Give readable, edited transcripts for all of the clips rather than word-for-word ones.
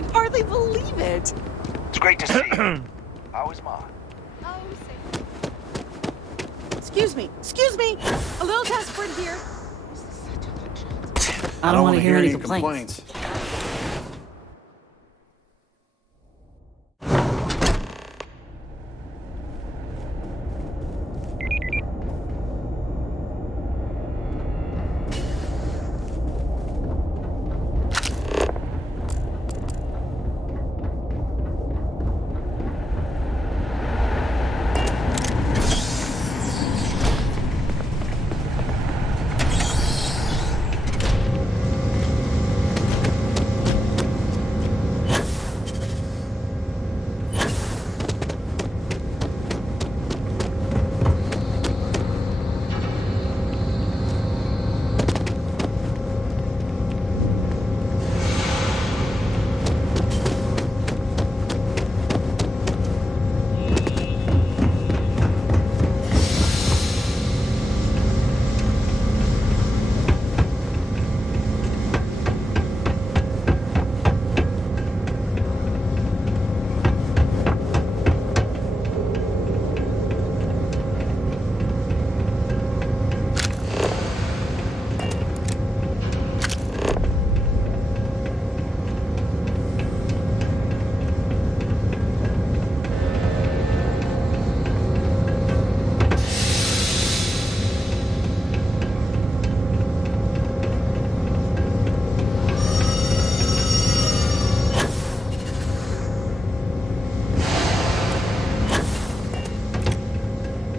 can hardly believe it. It's great to see you. How is Ma? Oh, say. Excuse me. A little desperate here. This is such a good shot. I don't want to hear any complaints.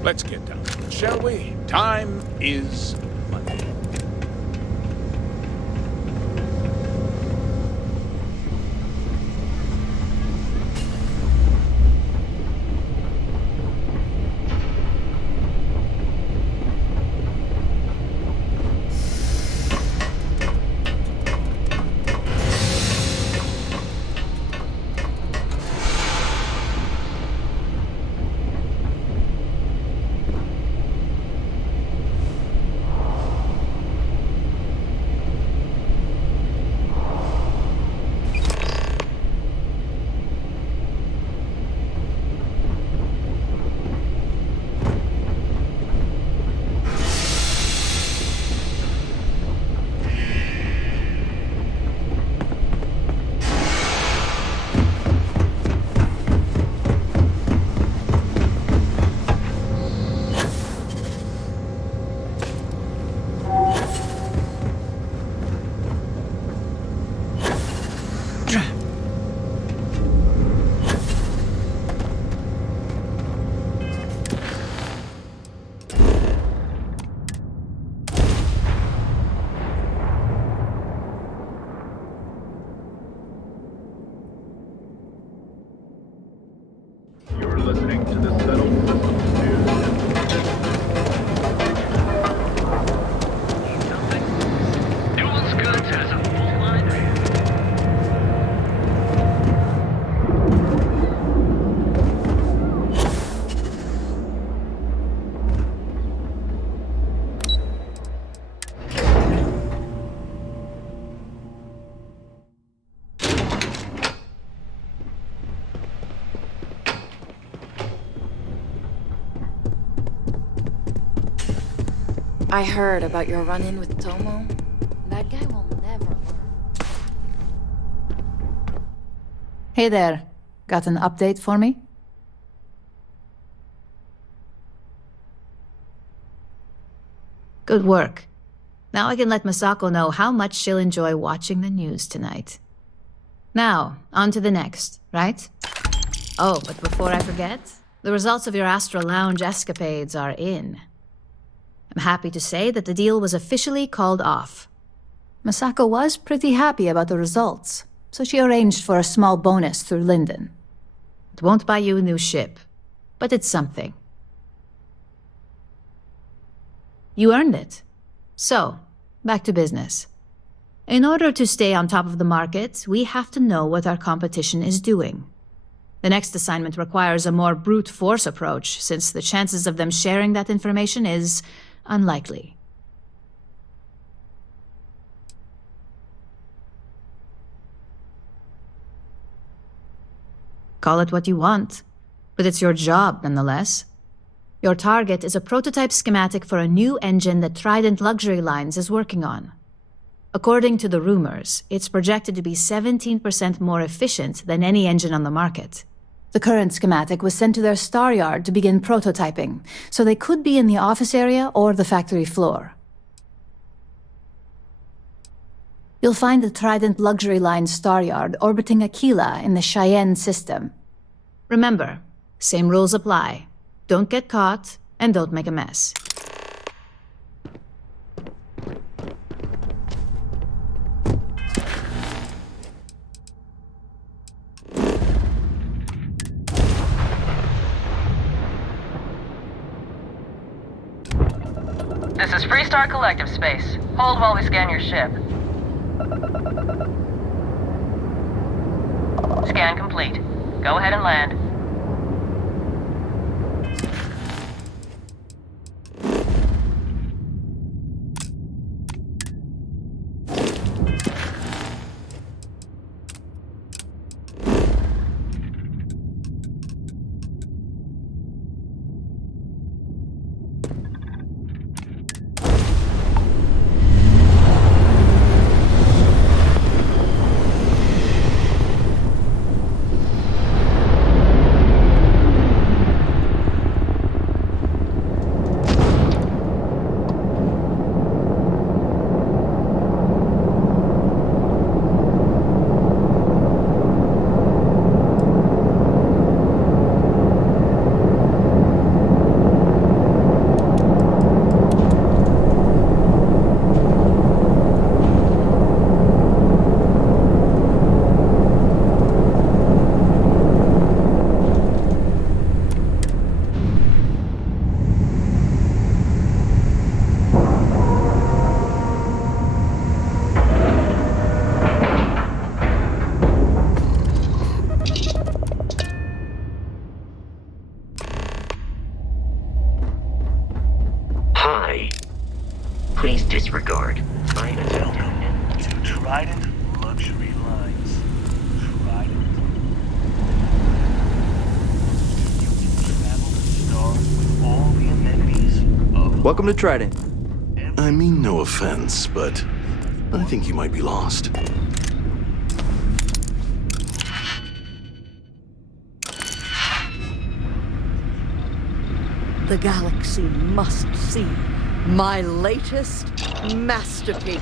Let's get down to it, shall we? Time is money. You're listening to the Settled Systems News. Duel's Goods has a full line. I heard about your run-in with Tomo. That guy will never learn. Hey there. Got an update for me? Good work. Now I can let Masako know how much she'll enjoy watching the news tonight. Now, on to the next, right? Oh, but before I forget, the results of your Astral Lounge escapades are in. I'm happy to say that the deal was officially called off. Masako was pretty happy about the results, so she arranged for a small bonus through Linden. It won't buy you a new ship, but it's something. You earned it. So, back to business. In order to stay on top of the market, we have to know what our competition is doing. The next assignment requires a more brute force approach, since the chances of them sharing that information is unlikely. Call it what you want, but it's your job nonetheless. Your target is a prototype schematic for a new engine that Trident Luxury Lines is working on. According to the rumors, it's projected to be 17% more efficient than any engine on the market. The current schematic was sent to their star yard to begin prototyping, so they could be in the office area or the factory floor. You'll find the Trident Luxury Line star yard orbiting Aquila in the Cheyenne system. Remember, same rules apply. Don't get caught, and don't make a mess. This is Freestar Collective Space. Hold while we scan your ship. Scan complete. Go ahead and land. Please disregard. Welcome to Trident Luxury Lines. Trident. You can travel the stars with all the amenities of... Welcome to Trident. I mean no offense, but I think you might be lost. The galaxy must see my latest masterpiece.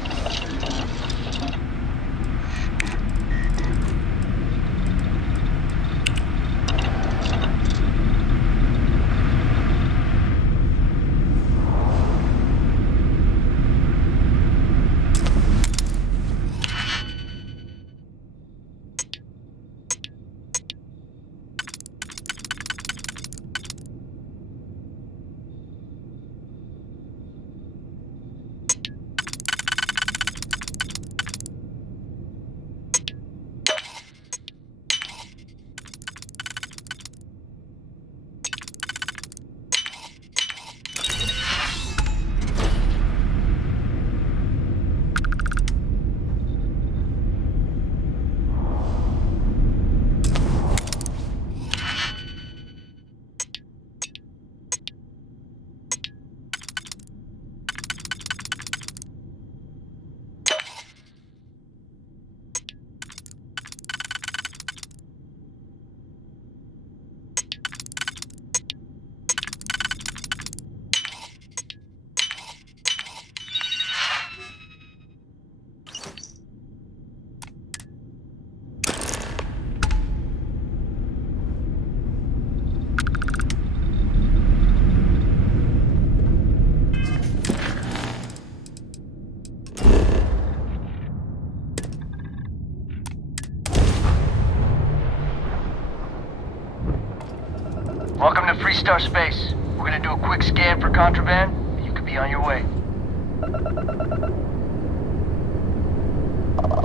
Welcome to Freestar Space. We're gonna do a quick scan for contraband. You could be on your way.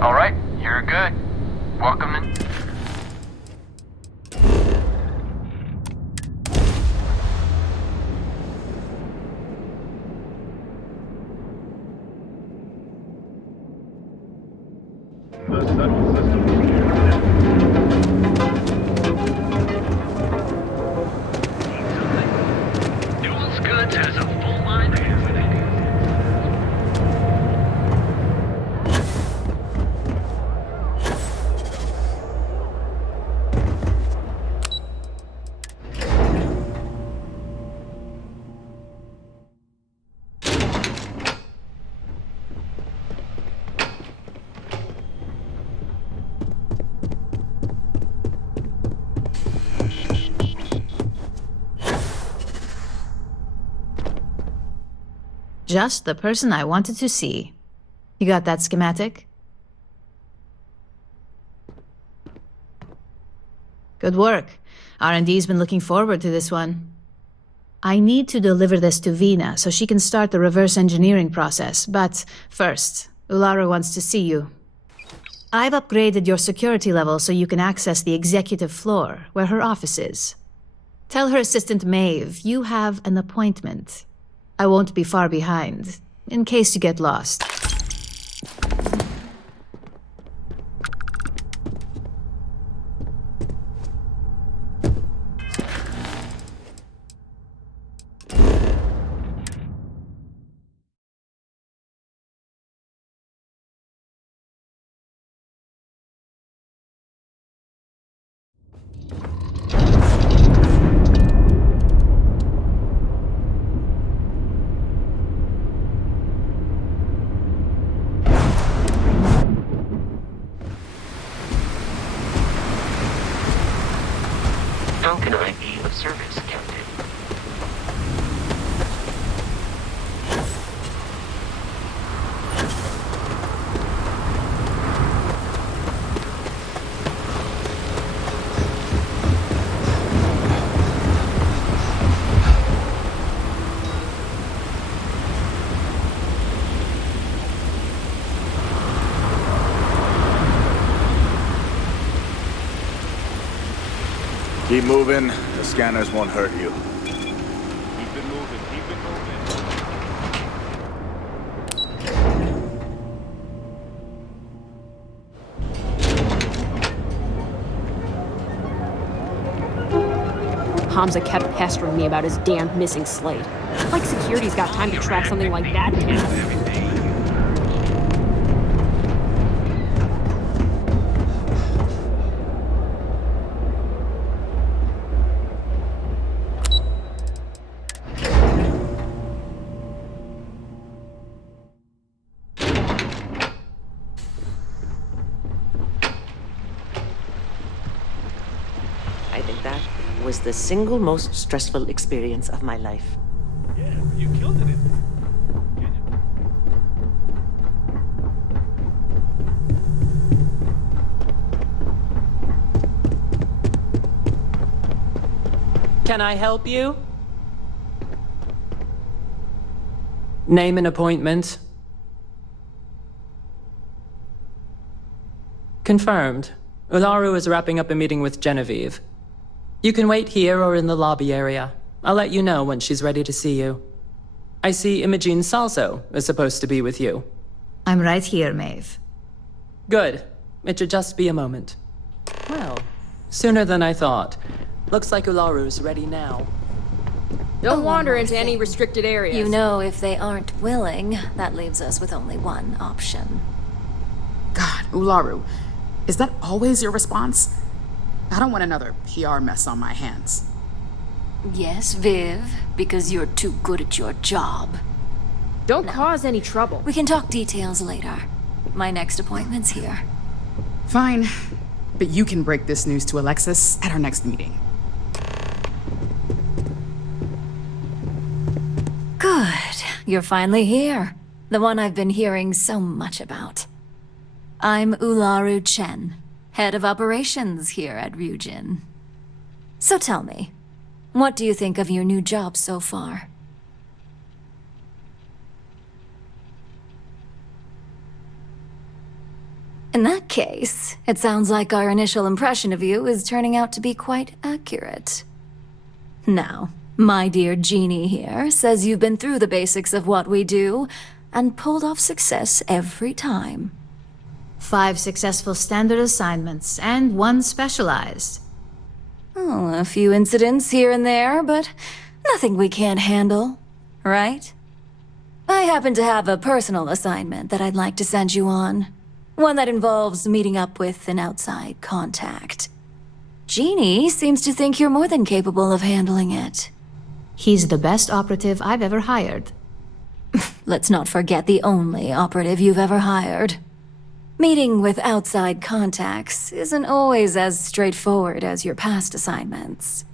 All right, you're good. Welcome in. The shuttle system is connected. Just the person I wanted to see. You got that schematic? Good work. R&D's been looking forward to this one. I need to deliver this to Vina so she can start the reverse engineering process, but first, Ularu wants to see you. I've upgraded your security level so you can access the executive floor, where her office is. Tell her assistant Maeve you have an appointment. I won't be far behind, in case you get lost. How can I be of service, Captain? Keep moving. The scanners won't hurt you. Keep it moving, keep it moving. Hamza kept pestering me about his damn missing slate. Like security's got time to track something like that down. I think that was the single most stressful experience of my life. Yeah, you killed it. Can I help you? Name an appointment. Confirmed. Ularu is wrapping up a meeting with Genevieve. You can wait here or in the lobby area. I'll let you know when she's ready to see you. I see Imogene Salso is supposed to be with you. I'm right here, Maeve. Good. It should just be a moment. Well, sooner than I thought. Looks like Ularu's ready now. Don't wander into any restricted areas. You know, if they aren't willing, that leaves us with only one option. God, Ularu, is that always your response? I don't want another PR mess on my hands. Yes, Viv, because you're too good at your job. Don't cause any trouble. We can talk details later. My next appointment's here. Fine, but you can break this news to Alexis at our next meeting. Good. You're finally here. The one I've been hearing so much about. I'm Ularu Chen, head of operations here at RYUJIN. So tell me, what do you think of your new job so far? In that case, it sounds like our initial impression of you is turning out to be quite accurate. Now, my dear Jeannie here says you've been through the basics of what we do and pulled off success every time. 5 successful standard assignments, and 1 specialized. Oh, a few incidents here and there, but nothing we can't handle, right? I happen to have a personal assignment that I'd like to send you on. One that involves meeting up with an outside contact. Jeannie seems to think you're more than capable of handling it. He's the best operative I've ever hired. Let's not forget the only operative you've ever hired. Meeting with outside contacts isn't always as straightforward as your past assignments.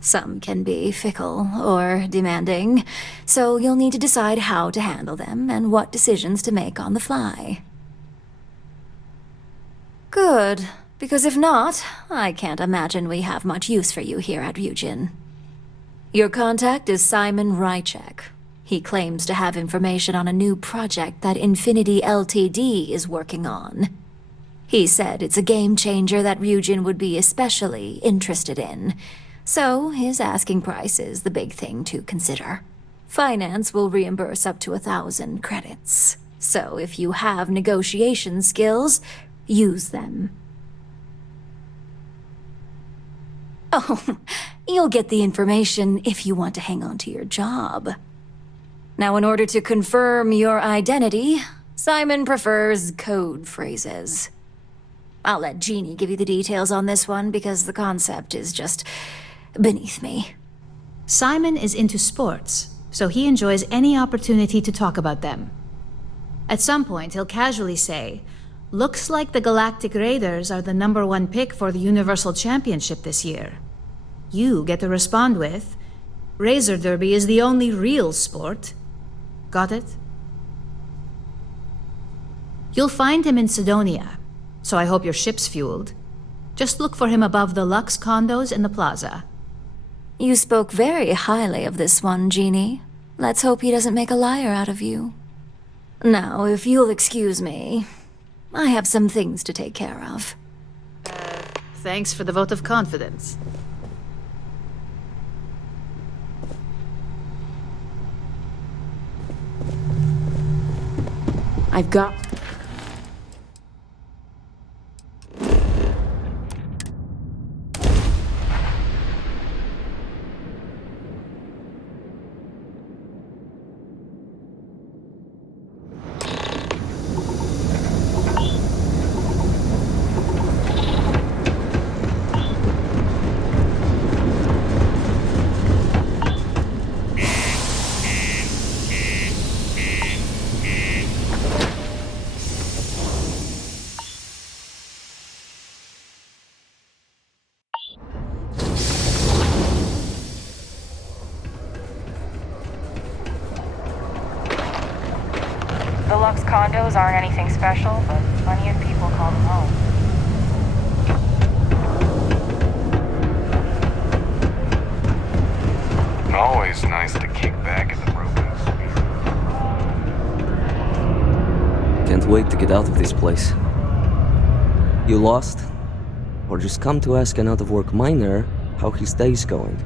Some can be fickle or demanding, so you'll need to decide how to handle them and what decisions to make on the fly. Good, because if not, I can't imagine we have much use for you here at RYUJIN. Your contact is Simon Rychek. He claims to have information on a new project that Infinity Ltd. Is working on. He said it's a game changer that RYUJIN would be especially interested in, so his asking price is the big thing to consider. Finance will reimburse up to 1,000 credits, so if you have negotiation skills, use them. Oh, you'll get the information if you want to hang on to your job. Now, in order to confirm your identity, Simon prefers code phrases. I'll let Jeannie give you the details on this one because the concept is just beneath me. Simon is into sports, so he enjoys any opportunity to talk about them. At some point, he'll casually say, "Looks like the Galactic Raiders are the #1 pick for the Universal Championship this year." You get to respond with, "Razor Derby is the only real sport." Got it? You'll find him in Sidonia, so I hope your ship's fueled. Just look for him above the Lux condos in the plaza. You spoke very highly of this one, Jeannie. Let's hope he doesn't make a liar out of you. Now, if you'll excuse me, I have some things to take care of. Thanks for the vote of confidence. I've got... The Lux condos aren't anything special, but plenty of people call them home. Always nice to kick back at the Robots. Can't wait to get out of this place. You lost? Or just come to ask an out-of-work miner how his day's going?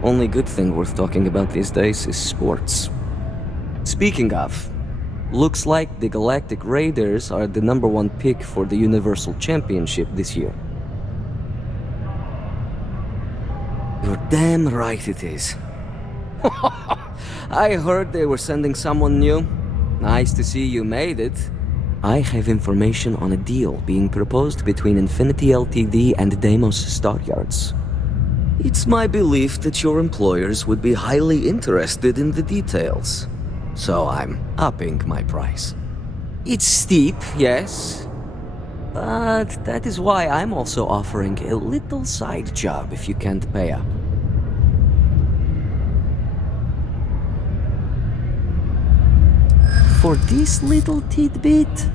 Only good thing worth talking about these days is sports. Speaking of, looks like the Galactic Raiders are the #1 pick for the Universal Championship this year. You're damn right it is. I heard they were sending someone new. Nice to see you made it. I have information on a deal being proposed between Infinity Ltd. And Deimos Stockyards. It's my belief that your employers would be highly interested in the details. So I'm upping my price. It's steep, yes. But that is why I'm also offering a little side job if you can't pay up. For this little tidbit?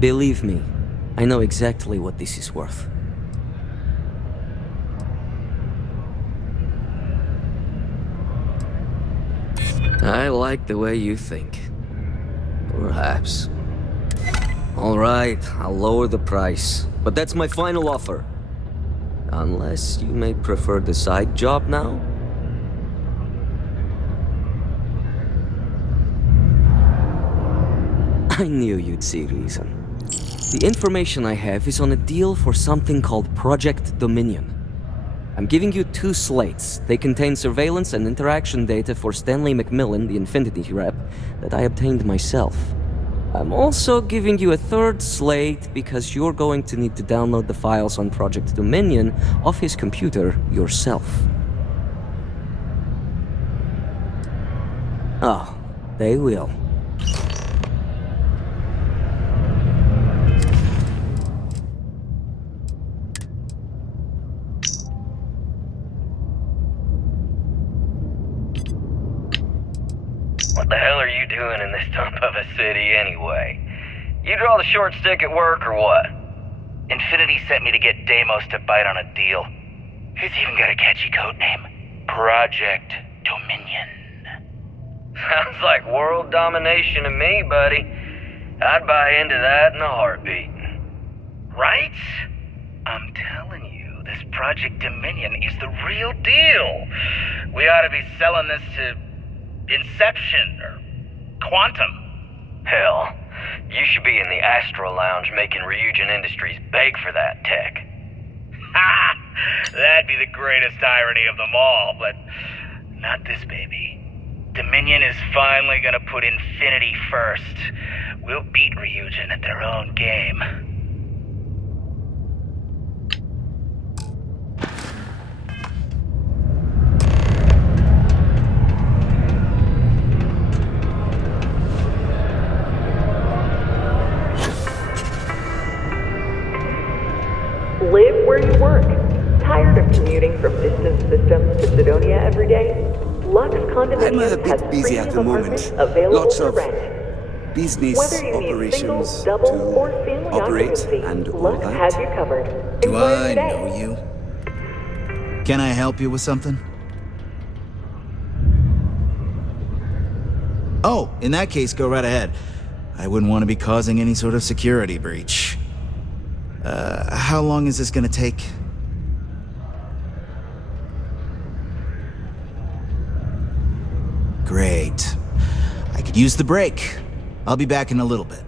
Believe me, I know exactly what this is worth. I like the way you think. Perhaps. Alright, I'll lower the price. But that's my final offer. Unless you may prefer the side job now? I knew you'd see reason. The information I have is on a deal for something called Project Dominion. I'm giving you 2 slates. They contain surveillance and interaction data for Stanley McMillan, the Infinity rep, that I obtained myself. I'm also giving you a 3rd slate because you're going to need to download the files on Project Dominion off his computer yourself. Oh, they will. What the hell are you doing in this dump of a city anyway? You draw the short stick at work or what? Infinity sent me to get Deimos to bite on a deal. He's even got a catchy code name. Project Dominion. Sounds like world domination to me, buddy. I'd buy into that in a heartbeat. Right? I'm telling you, this Project Dominion is the real deal. We ought to be selling this to Inception or Quantum. Hell, you should be in the Astro Lounge making RYUJIN Industries beg for that tech. Ha! That'd be the greatest irony of them all, but not this baby. Dominion is finally gonna put Infinity first. We'll beat RYUJIN at their own game. Live where you work. Tired of commuting from distant systems to Sidonia every day? Lux Condominiums has busy at the moment. available Lots to of rent. business Whether you need operations single, double, or family operate occupancy, and all Lux that. has you covered. Do Enjoy I your day. know you? Can I help you with something? Oh, in that case, go right ahead. I wouldn't want to be causing any sort of security breach. How long is this gonna take? Great. I could use the break. I'll be back in a little bit.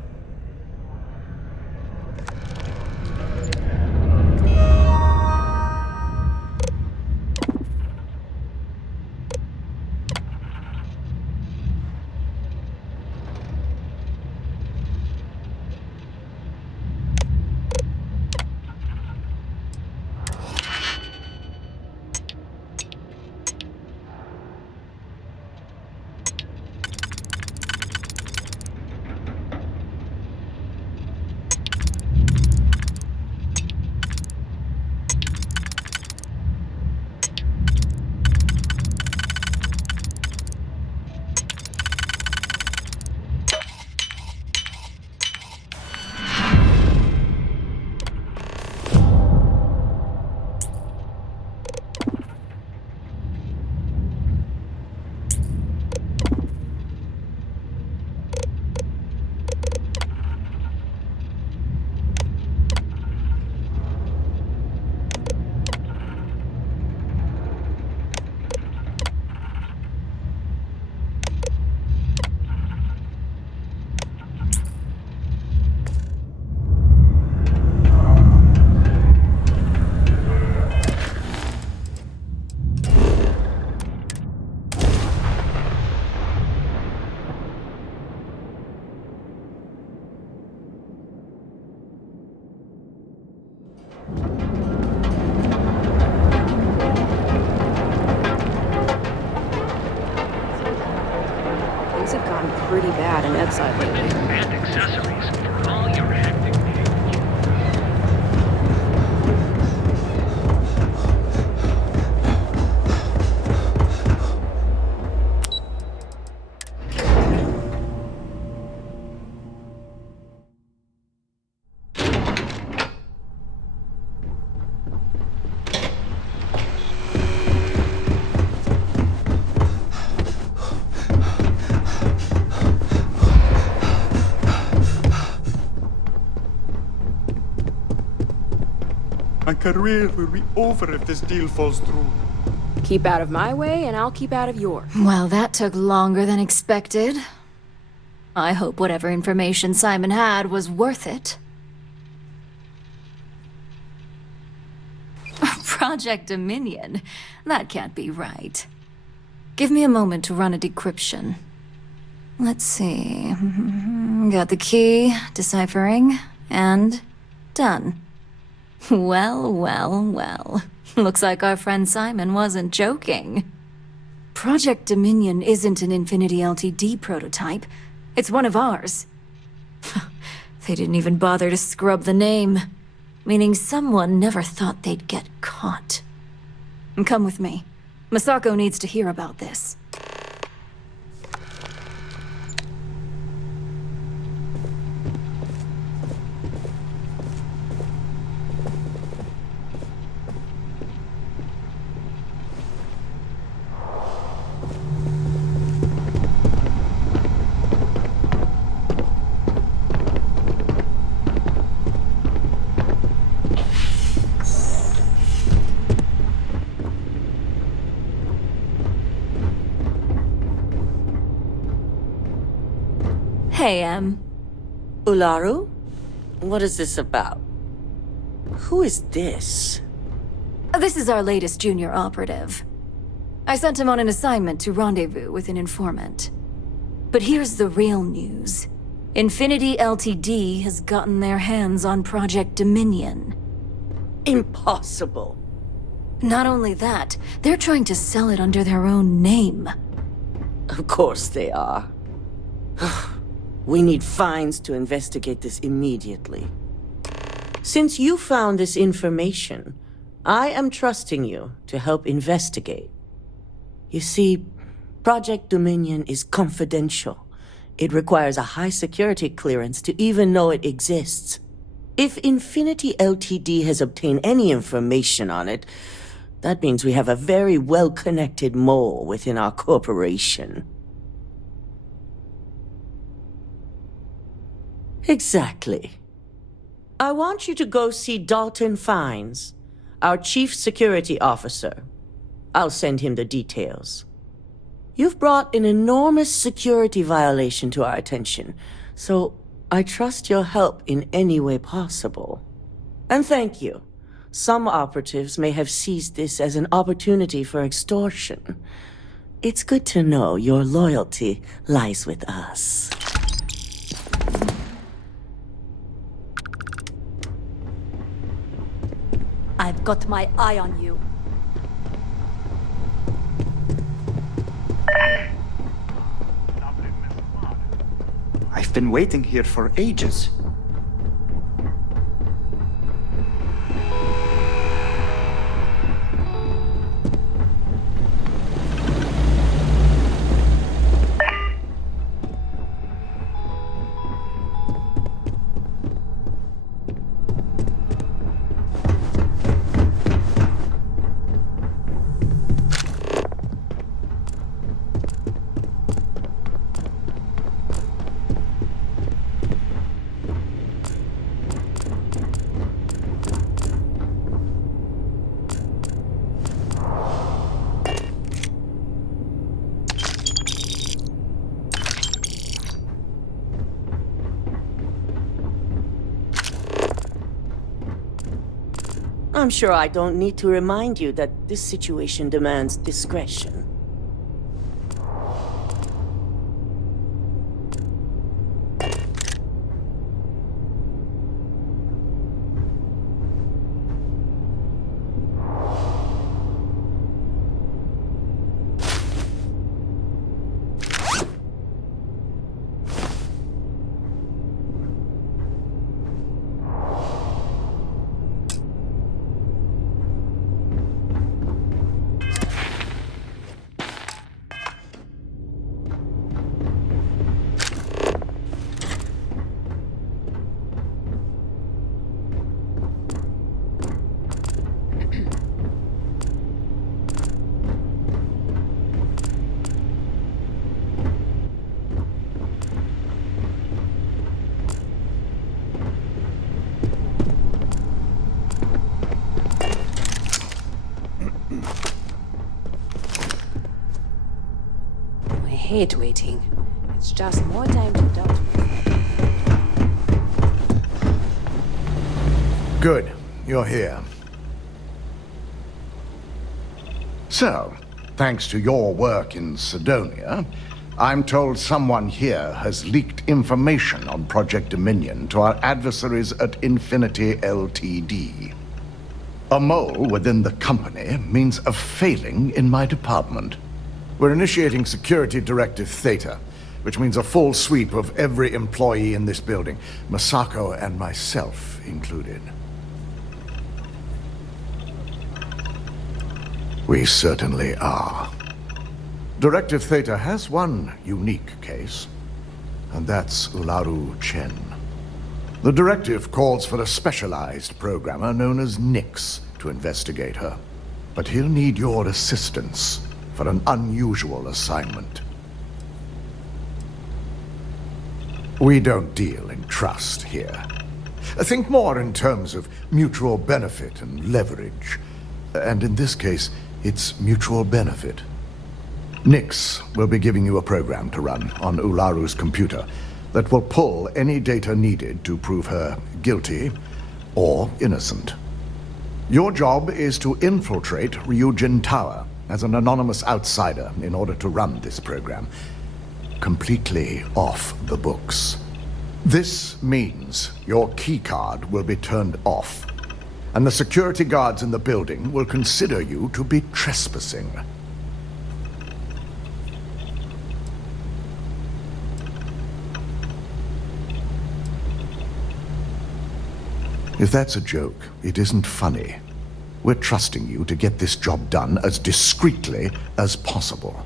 Things have gotten pretty bad in Edside lately. And accessories for all your hectic needs. My career will be over if this deal falls through. Keep out of my way, and I'll keep out of yours. Well, that took longer than expected. I hope whatever information Simon had was worth it. Project Dominion? That can't be right. Give me a moment to run a decryption. Let's see. Got the key, deciphering, and done. Well, well, well. Looks like our friend Simon wasn't joking. Project Dominion isn't an Infinity LTD prototype. It's one of ours. They didn't even bother to scrub the name, meaning someone never thought they'd get caught. Come with me. Masako needs to hear about this. Hey, Em. Ularu? What is this about? Who is this? This is our latest junior operative. I sent him on an assignment to rendezvous with an informant. But here's the real news. Infinity Ltd. has gotten their hands on Project Dominion. Impossible. Not only that, they're trying to sell it under their own name. Of course they are. We need Fines to investigate this immediately. Since you found this information, I am trusting you to help investigate. You see, Project Dominion is confidential. It requires a high security clearance to even know it exists. If Infinity Ltd. has obtained any information on it, that means we have a very well-connected mole within our corporation. Exactly. I want you to go see Dalton Fines, our Chief Security Officer. I'll send him the details. You've brought an enormous security violation to our attention, so I trust your help in any way possible. And thank you. Some operatives may have seized this as an opportunity for extortion. It's good to know your loyalty lies with us. I've got my eye on you. I've been waiting here for ages. I'm sure I don't need to remind you that this situation demands discretion. I hate waiting. It's just more time to doubt me. Good. You're here. So, thanks to your work in Sidonia, I'm told someone here has leaked information on Project Dominion to our adversaries at Infinity Ltd. A mole within the company means a failing in my department. We're initiating Security Directive Theta, which means a full sweep of every employee in this building, Masako and myself included. We certainly are. Directive Theta has one unique case, and that's Ularu Chen. The directive calls for a specialized programmer known as Nix to investigate her, but he'll need your assistance for an unusual assignment. We don't deal in trust here. Think more in terms of mutual benefit and leverage. And in this case, it's mutual benefit. Nix will be giving you a program to run on Ularu's computer that will pull any data needed to prove her guilty or innocent. Your job is to infiltrate RYUJIN Tower as an anonymous outsider in order to run this program completely off the books. This means your keycard will be turned off, and the security guards in the building will consider you to be trespassing. If that's a joke, it isn't funny. We're trusting you to get this job done as discreetly as possible.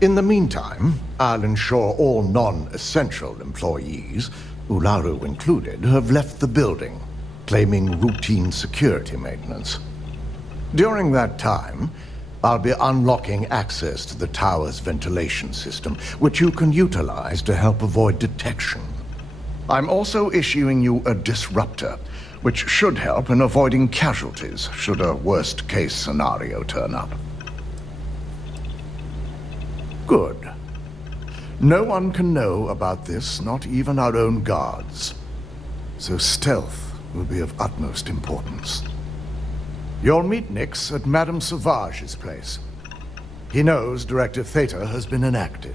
In the meantime, I'll ensure all non-essential employees, Ularu included, have left the building, claiming routine security maintenance. During that time, I'll be unlocking access to the tower's ventilation system, which you can utilize to help avoid detection. I'm also issuing you a disruptor, which should help in avoiding casualties should a worst-case scenario turn up. Good. No one can know about this, not even our own guards. So stealth will be of utmost importance. You'll meet Nix at Madame Sauvage's place. He knows Directive Theta has been enacted.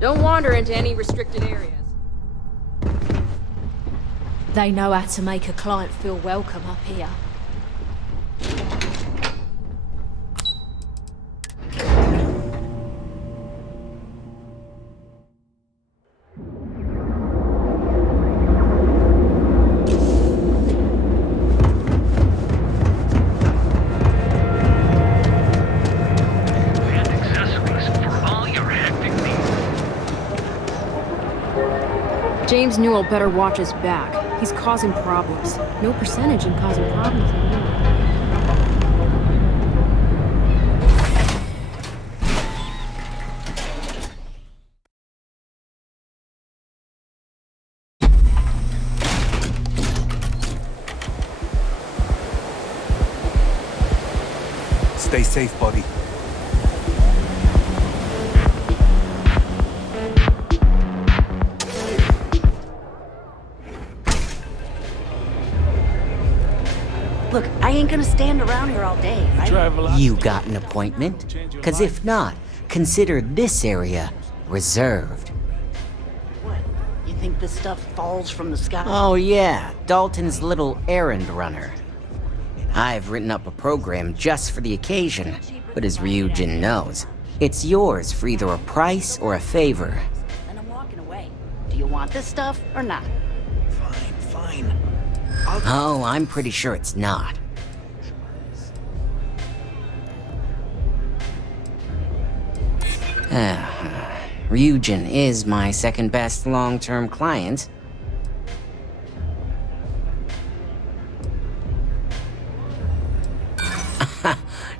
Don't wander into any restricted areas. They know how to make a client feel welcome up here. James Newell better watch his back. He's causing problems. No percentage in causing problems. Stay safe, buddy. Look, I ain't gonna stand around here all day, right? You got an appointment? Because if not, consider this area reserved. What? You think this stuff falls from the sky? Oh yeah, Dalton's little errand runner. I've written up a program just for the occasion, but as RYUJIN knows, it's yours for either a price or a favor. Then I'm walking away. Do you want this stuff or not? Fine. Oh, I'm pretty sure it's not. RYUJIN is my second best long-term client.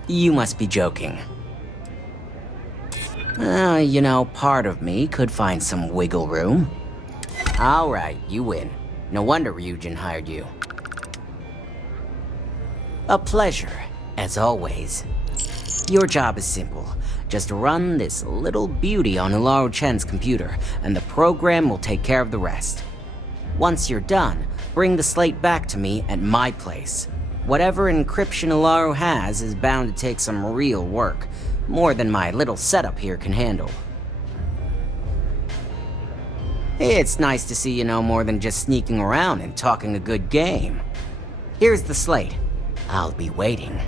You must be joking. You know, part of me could find some wiggle room. All right, you win. No wonder RYUJIN hired you. A pleasure, as always. Your job is simple. Just run this little beauty on Ularu Chen's computer, and the program will take care of the rest. Once you're done, bring the slate back to me at my place. Whatever encryption Ularu has is bound to take some real work, more than my little setup here can handle. It's nice to see you know more than just sneaking around and talking a good game. Here's the slate. I'll be waiting.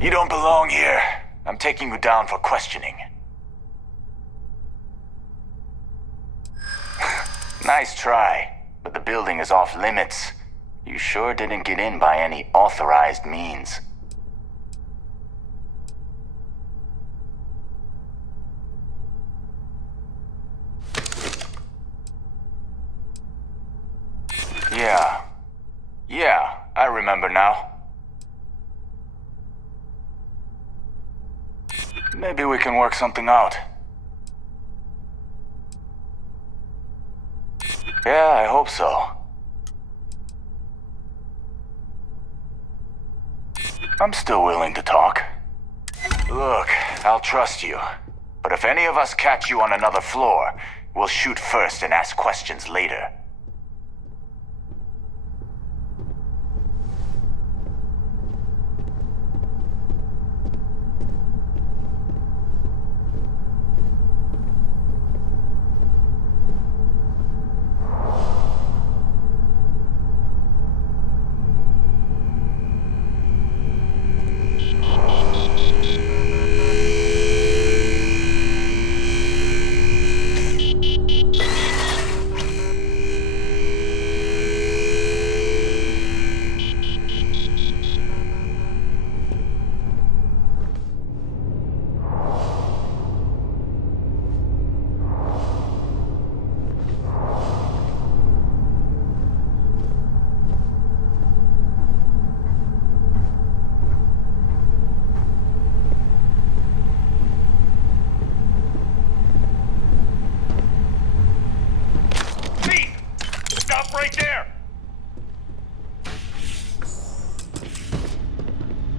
You don't belong here. I'm taking you down for questioning. Nice try, but the building is off limits. You sure didn't get in by any authorized means. Yeah, I remember now. Maybe we can work something out. Yeah, I hope so. I'm still willing to talk. Look, I'll trust you. But if any of us catch you on another floor, we'll shoot first and ask questions later.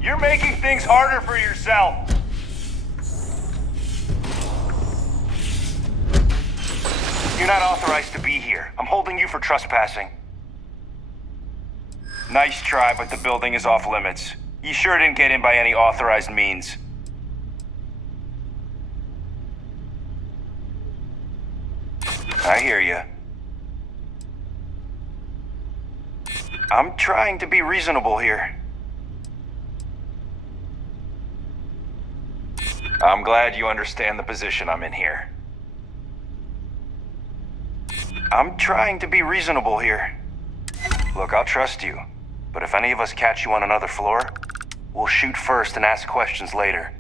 You're making things harder for yourself. You're not authorized to be here. I'm holding you for trespassing. Nice try, but the building is off limits. You sure didn't get in by any authorized means. I hear you. I'm trying to be reasonable here. I'm glad you understand the position I'm in here. I'm trying to be reasonable here. Look, I'll trust you, but if any of us catch you on another floor, we'll shoot first and ask questions later.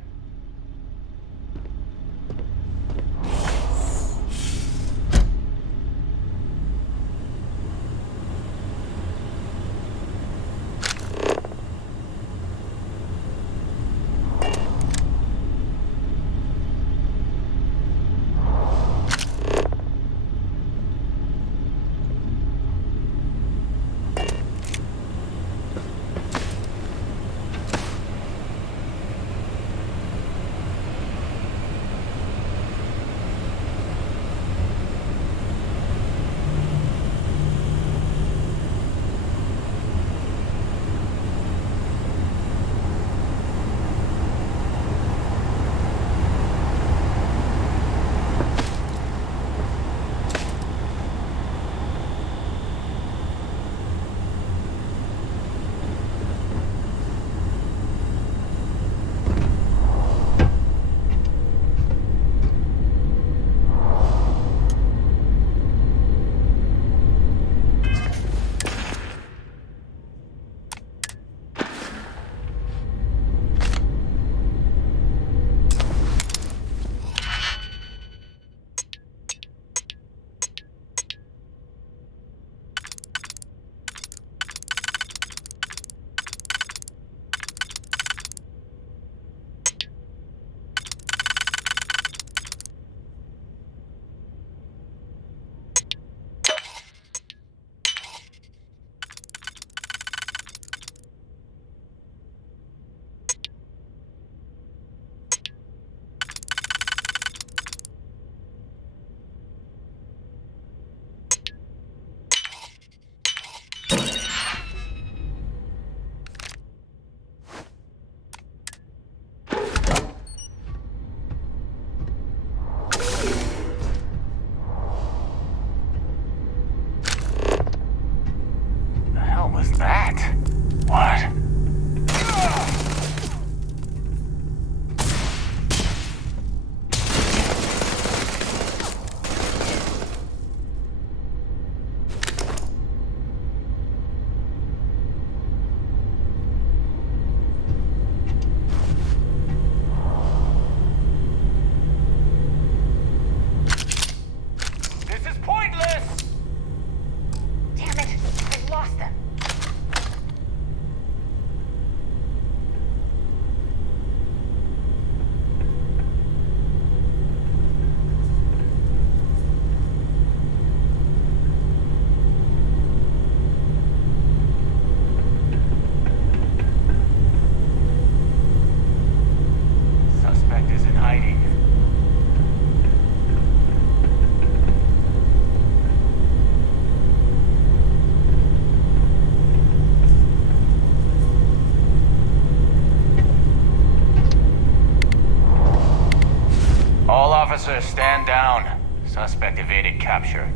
Officer, stand down. Suspect evaded capture.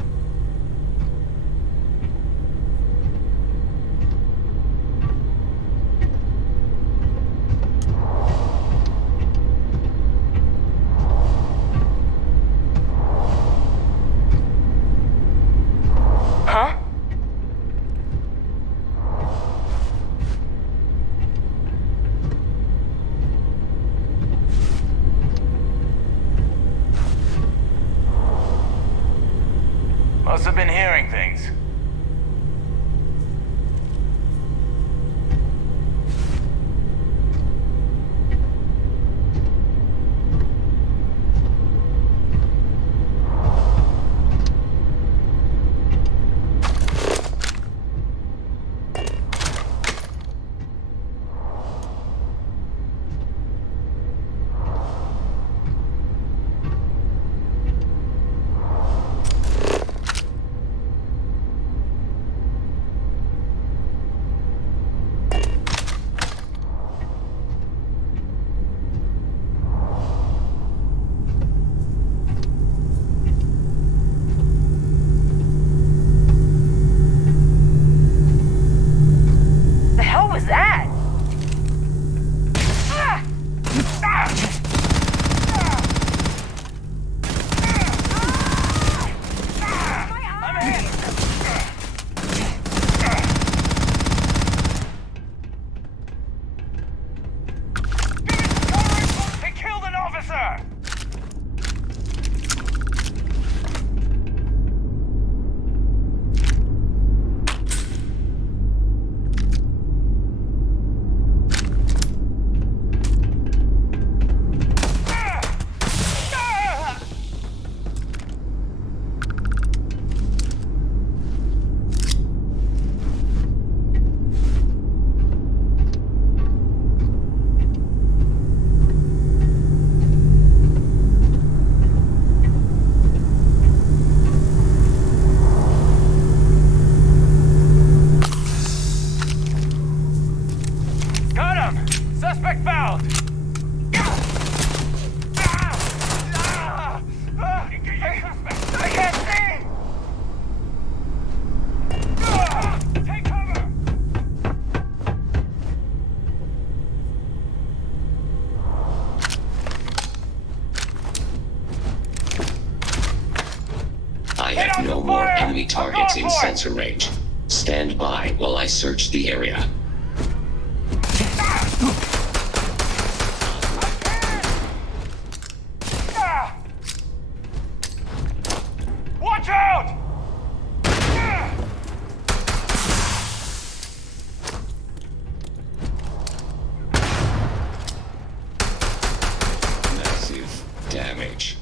Huh? Must have been hearing things. The hell was that? They killed an officer! Got him! Suspect found! I can't see! Take cover! I have no more enemy targets in sensor range. Stand by while I search the area. Watch out! Massive damage.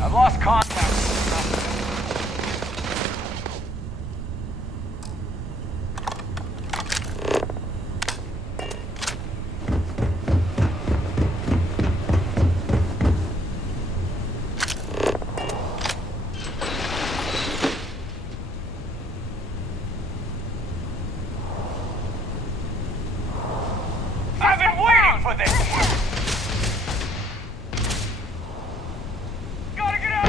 I've lost contact. I've been waiting for this! Gotta get out!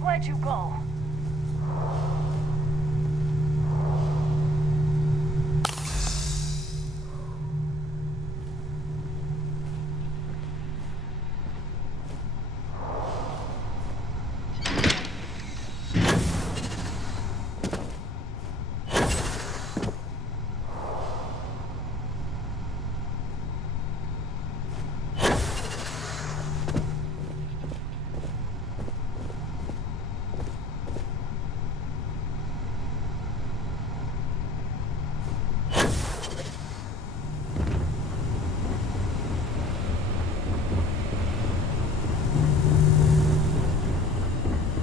Where'd you go?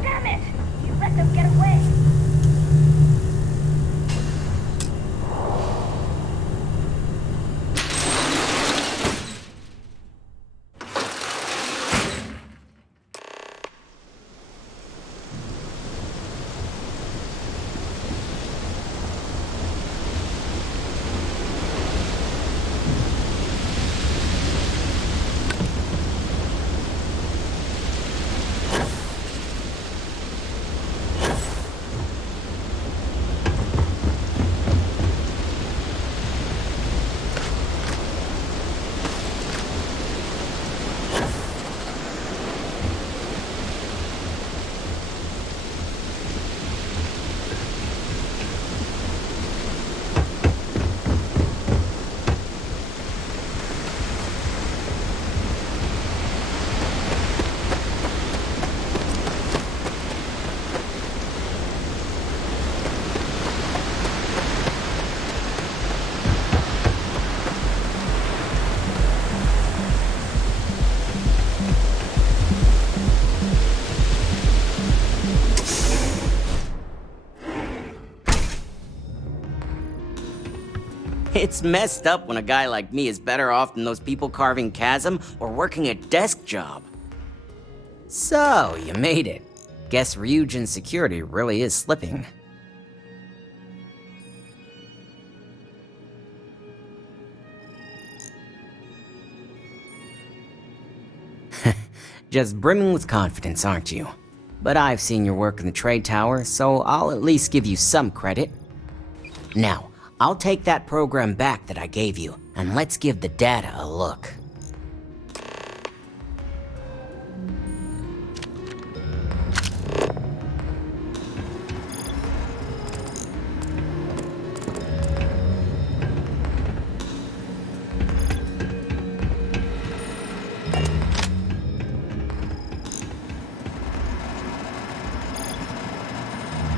Damn it! You let them get away! It's messed up when a guy like me is better off than those people carving chasm or working a desk job. So, you made it. Guess RYUJIN's security really is slipping. Just brimming with confidence, aren't you? But I've seen your work in the trade tower, so I'll at least give you some credit. Now, I'll take that program back that I gave you, and let's give the data a look.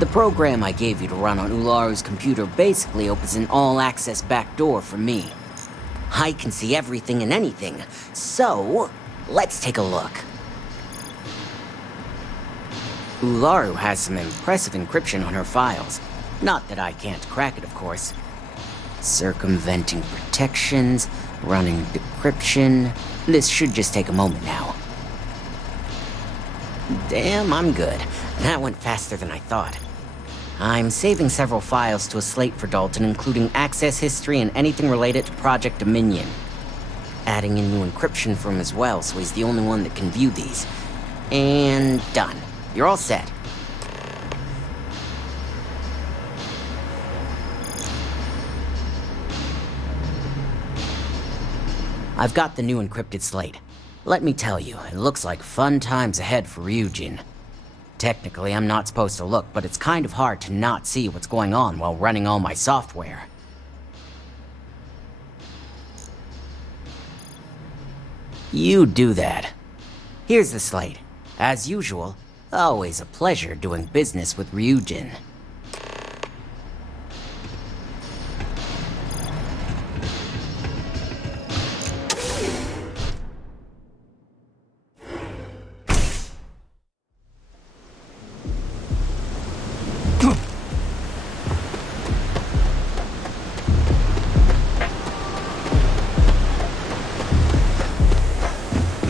The program I gave you to run on Ularu's computer basically opens an all-access backdoor for me. I can see everything and anything, so let's take a look. Ularu has some impressive encryption on her files. Not that I can't crack it, of course. Circumventing protections, running decryption. This should just take a moment now. Damn, I'm good. That went faster than I thought. I'm saving several files to a slate for Dalton, including access history and anything related to Project Dominion. Adding in new encryption for him as well, so he's the only one that can view these. And done. You're all set. I've got the new encrypted slate. Let me tell you, it looks like fun times ahead for RYUJIN. Technically, I'm not supposed to look, but it's kind of hard to not see what's going on while running all my software. You do that. Here's the slate. As usual, always a pleasure doing business with RYUJIN.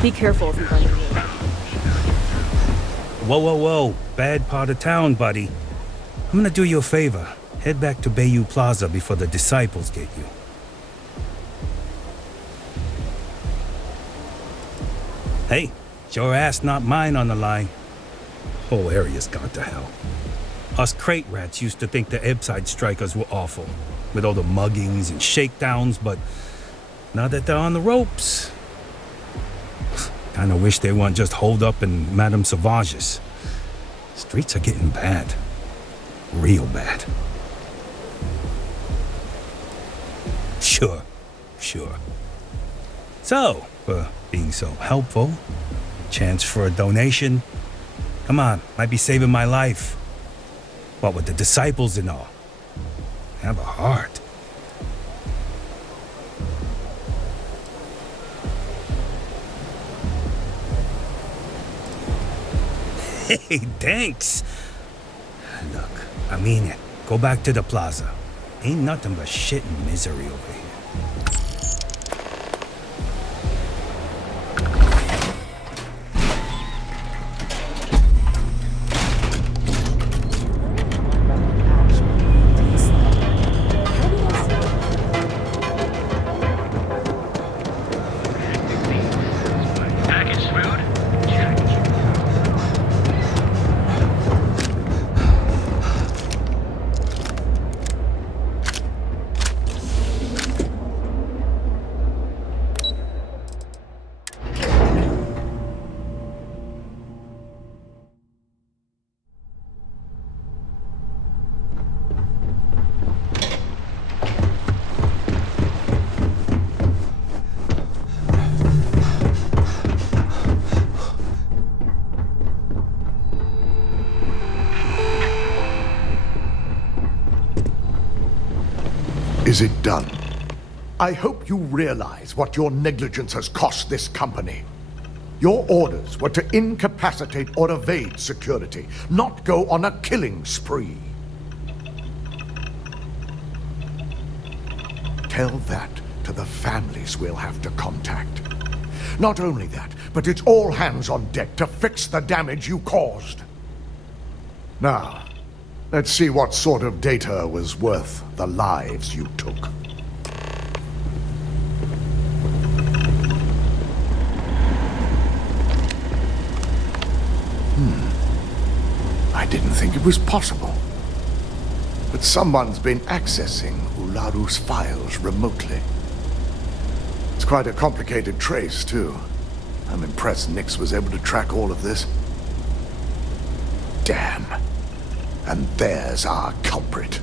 Be careful if you're running in. Whoa, whoa, whoa. Bad part of town, buddy. I'm gonna do you a favor. Head back to Bayou Plaza before the disciples get you. Hey, it's your ass, not mine on the line. Whole area's gone to hell. Us crate rats used to think the Ebside strikers were awful, with all the muggings and shakedowns, but now that they're on the ropes, kinda wish they weren't just holed up in Madame Sauvage's. Streets are getting bad. Real bad. Sure. So, for being so helpful, chance for a donation. Come on, might be saving my life. What with the disciples and all. Have a heart. Hey, thanks. Look, I mean it. Go back to the plaza. Ain't nothing but shit and misery over here. Is it done? I hope you realize what your negligence has cost this company. Your orders were to incapacitate or evade security, not go on a killing spree. Tell that to the families we'll have to contact. Not only that, but it's all hands on deck to fix the damage you caused. Now, let's see what sort of data was worth the lives you took. I didn't think it was possible. But someone's been accessing Ularu's files remotely. It's quite a complicated trace, too. I'm impressed Nix was able to track all of this. Damn. And there's our culprit.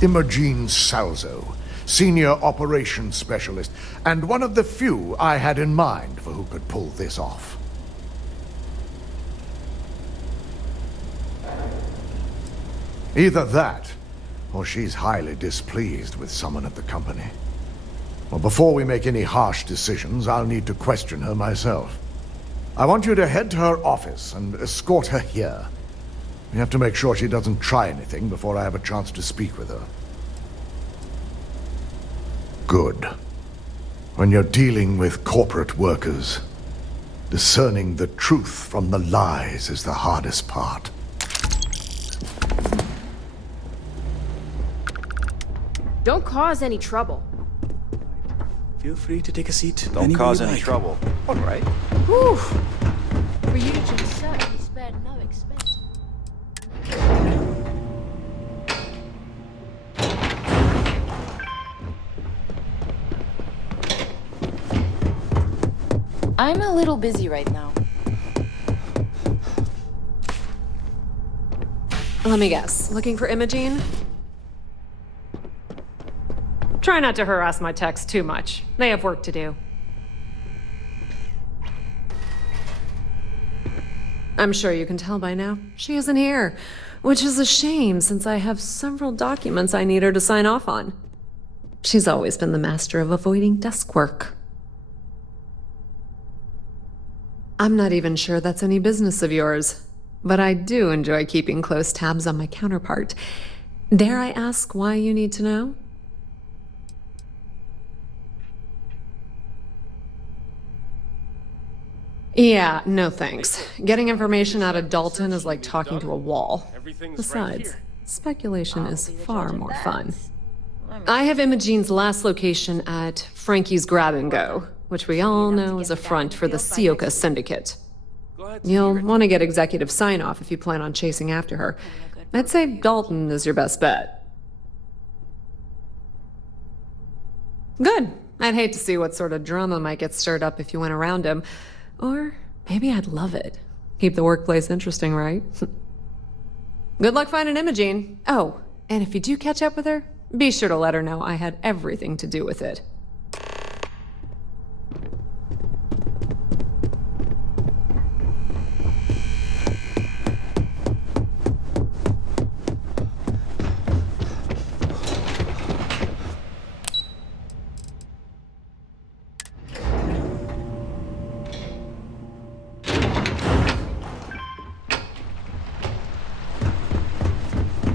Imogen Salzo, Senior Operations Specialist, and one of the few I had in mind for who could pull this off. Either that, or she's highly displeased with someone at the company. Well, before we make any harsh decisions, I'll need to question her myself. I want you to head to her office and escort her here. We have to make sure she doesn't try anything before I have a chance to speak with her. Good. When you're dealing with corporate workers, discerning the truth from the lies is the hardest part. Don't cause any trouble. Feel free to take a seat. Don't cause any trouble. All right. Whew. RYUJIN certainly spared no expense. I'm a little busy right now. Let me guess. Looking for Imogene? Try not to harass my techs too much. They have work to do. I'm sure you can tell by now. She isn't here, which is a shame since I have several documents I need her to sign off on. She's always been the master of avoiding desk work. I'm not even sure that's any business of yours, but I do enjoy keeping close tabs on my counterpart. Dare I ask why you need to know? Yeah, no thanks. Getting information out of Dalton is like talking to a wall. Besides, speculation is far more fun. I have Imogene's last location at Frankie's Grab and Go, which we all know is a front for the Sioka Syndicate. You'll want to get executive sign-off if you plan on chasing after her. I'd say Dalton is your best bet. Good. I'd hate to see what sort of drama might get stirred up if you went around him. Or maybe I'd love it. Keep the workplace interesting, right? Good luck finding Imogene. Oh, and if you do catch up with her, be sure to let her know I had everything to do with it.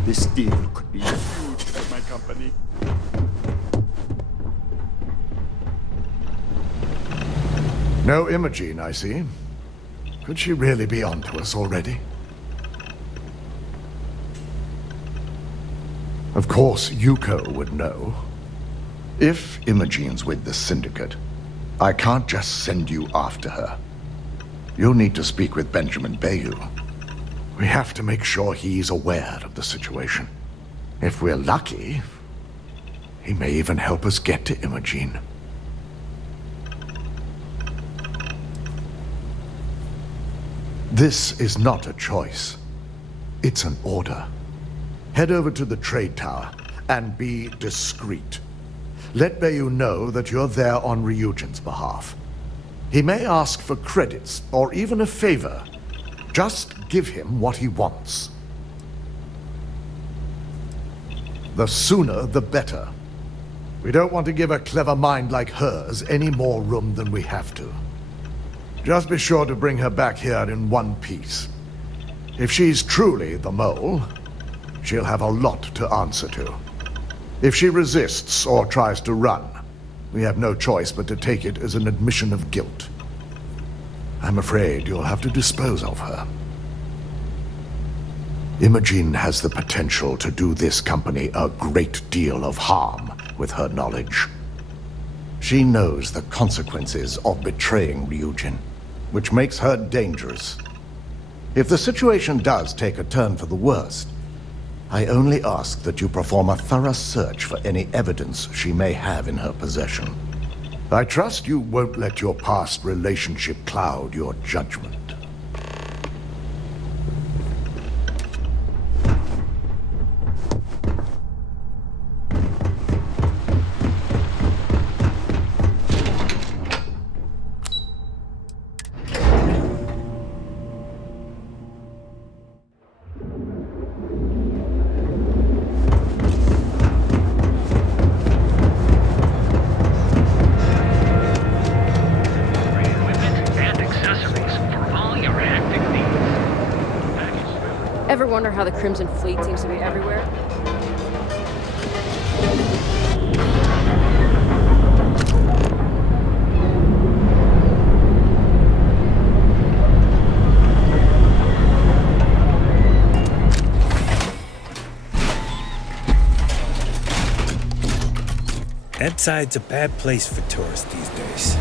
This deal could be huge for my company. No Imogene, I see. Could she really be onto us already? Of course, Yuko would know. If Imogene's with the Syndicate, I can't just send you after her. You'll need to speak with Benjamin Bayou. We have to make sure he's aware of the situation. If we're lucky, he may even help us get to Imogene. This is not a choice. It's an order. Head over to the trade tower and be discreet. Let Bayou know that you're there on RYUJIN's behalf. He may ask for credits or even a favor. Just give him what he wants. The sooner, the better. We don't want to give a clever mind like hers any more room than we have to. Just be sure to bring her back here in one piece. If she's truly the mole, she'll have a lot to answer to. If she resists or tries to run, we have no choice but to take it as an admission of guilt. I'm afraid you'll have to dispose of her. Imogene has the potential to do this company a great deal of harm with her knowledge. She knows the consequences of betraying RYUJIN, which makes her dangerous. If the situation does take a turn for the worst, I only ask that you perform a thorough search for any evidence she may have in her possession. I trust you won't let your past relationship cloud your judgment. how the Crimson Fleet seems to be everywhere? Ebside's a bad place for tourists these days.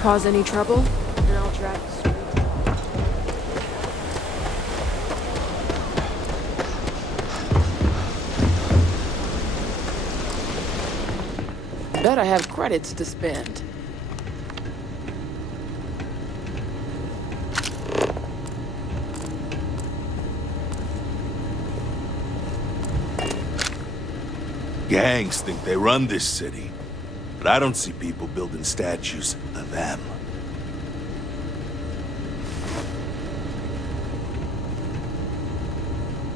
Cause any trouble? You're all trapped. Bet I have credits to spend. Gangs think they run this city, but I don't see people building statues of them.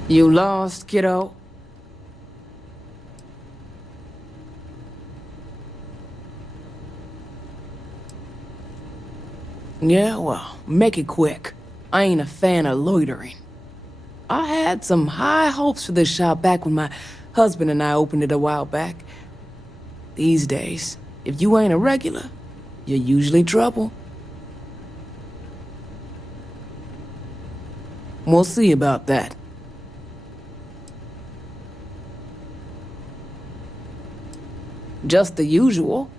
You lost, kiddo? Yeah, well, make it quick. I ain't a fan of loitering. I had some high hopes for this shop back when my husband and I opened it a while back. These days, if you ain't a regular, you're usually trouble. We'll see about that. Just the usual.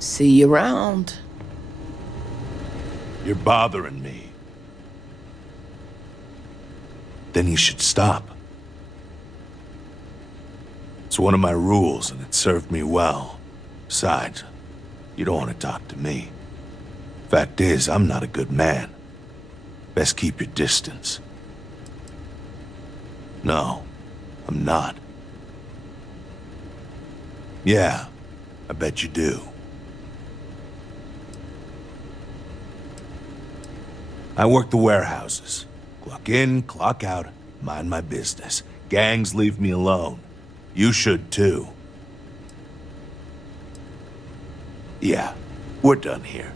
See you around. You're bothering me. Then you should stop. It's one of my rules, and it served me well. Besides, you don't want to talk to me. Fact is, I'm not a good man. Best keep your distance. No, I'm not. Yeah, I bet you do. I work the warehouses. Clock in, clock out, mind my business. Gangs leave me alone. You should too. Yeah, we're done here.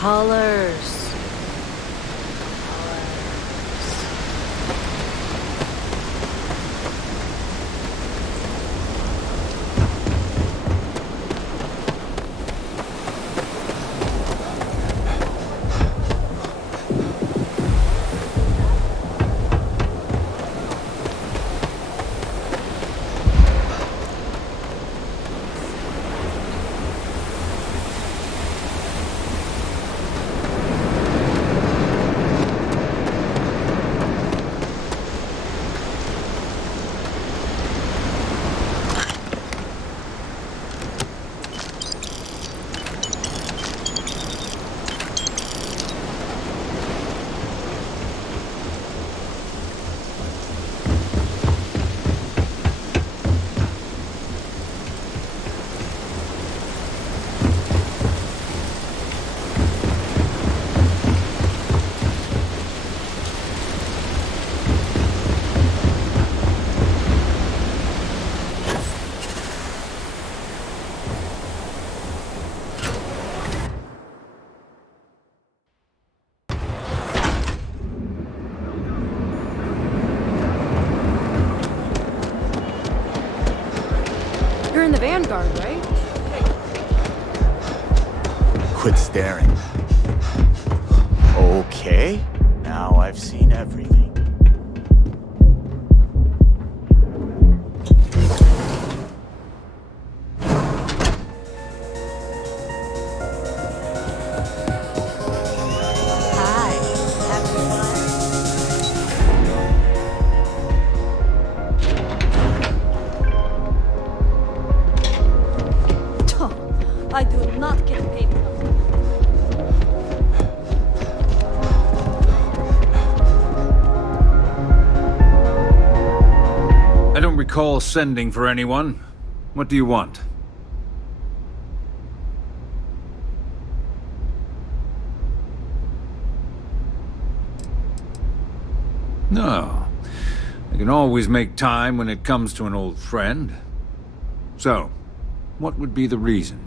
Colors. You're in the Vanguard, right? Quit staring. Okay, now I've seen everything. recall sending for anyone. What do you want? No. I can always make time when it comes to an old friend. So, what would be the reason?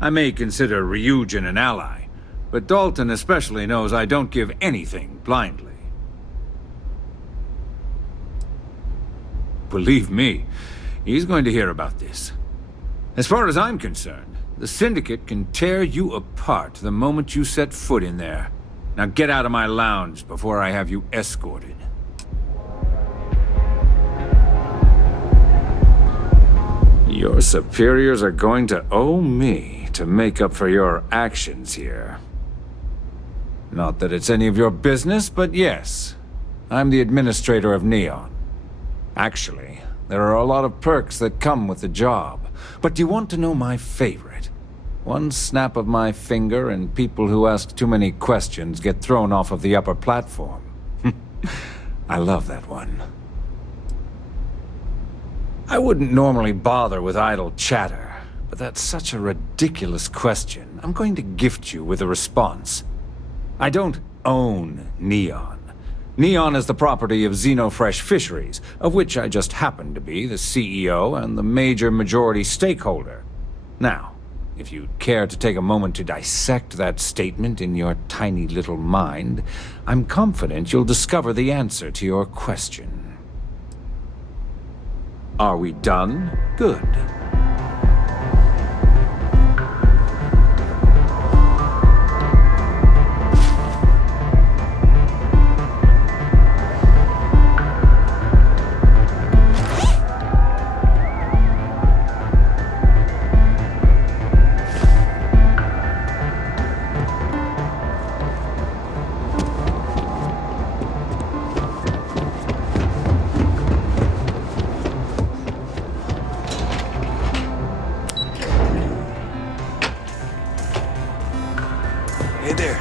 I may consider RYUJIN an ally, but Dalton especially knows I don't give anything blindly. Believe me, he's going to hear about this. As far as I'm concerned, the Syndicate can tear you apart the moment you set foot in there. Now get out of my lounge before I have you escorted. Your superiors are going to owe me to make up for your actions here. Not that it's any of your business, but yes, I'm the administrator of Neon. Actually, there are a lot of perks that come with the job. But do you want to know my favorite? One snap of my finger and people who ask too many questions get thrown off of the upper platform. I love that one. I wouldn't normally bother with idle chatter, but that's such a ridiculous question. I'm going to gift you with a response. I don't own Neon. Neon is the property of Xenofresh Fisheries, of which I just happen to be the CEO and the major majority stakeholder. Now, if you'd care to take a moment to dissect that statement in your tiny little mind, I'm confident you'll discover the answer to your question. Are we done? Good. Hey there.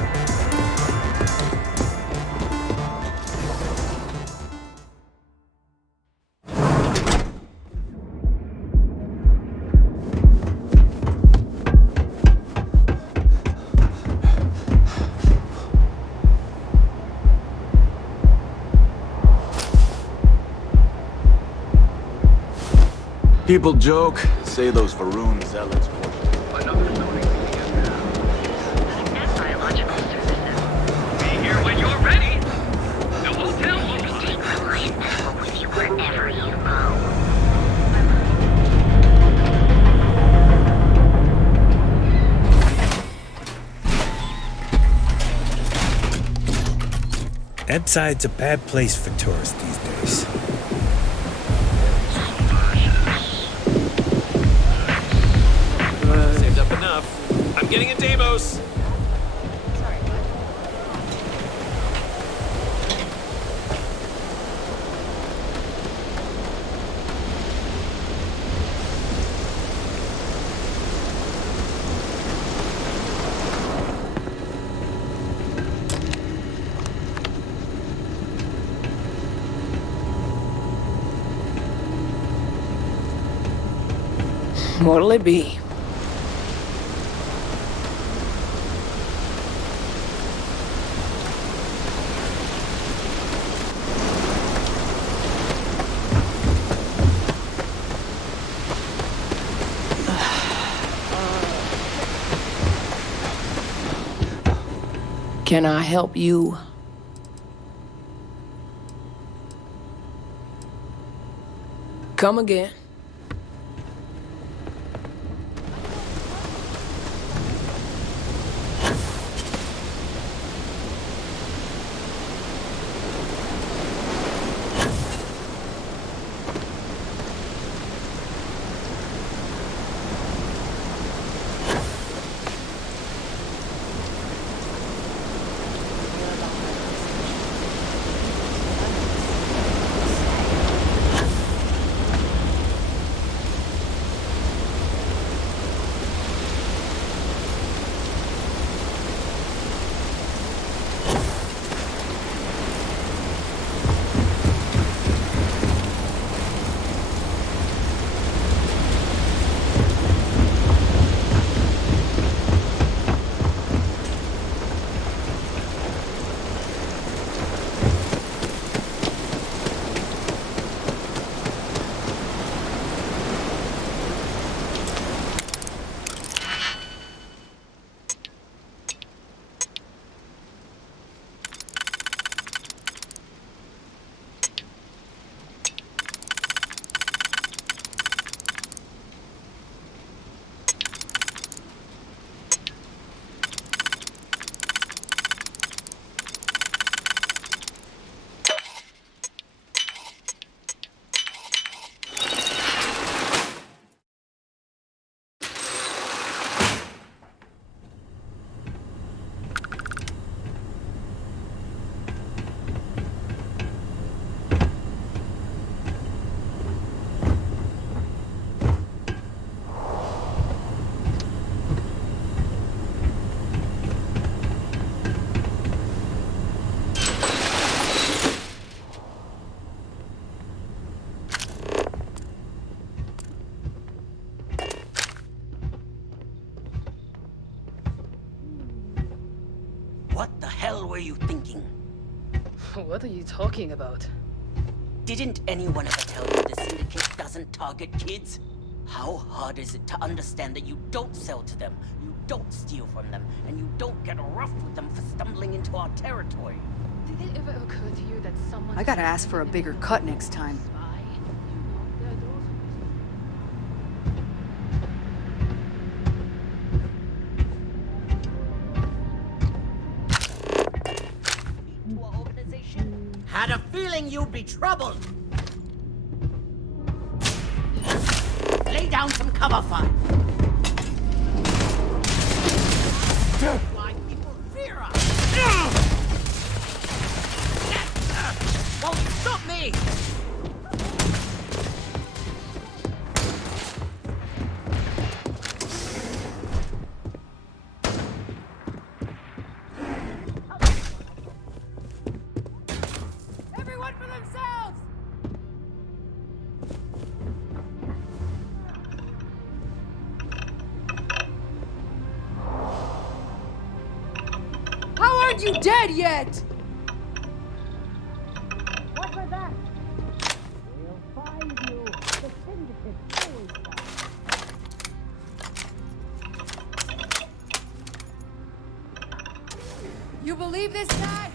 People joke, say those Varun zealots. When you're ready, the hotel will be with you wherever you go. Ebside's a bad place for tourists these days. Saved up enough. I'm getting a Deimos. What'll it be? Can I help you? Come again. What the hell were you thinking? What are you talking about? Didn't anyone ever tell you the Syndicate doesn't target kids? How hard is it to understand that you don't sell to them, you don't steal from them, and you don't get rough with them for stumbling into our territory? Did it ever occur to you that someone... I gotta ask for a bigger cut next time. Had a feeling you'd be troubled. Lay down some cover fire. Why people fear us? Won't stop me. Everyone for themselves! How aren't you dead yet? What was that? We'll find you. The Syndicate always You believe this guy?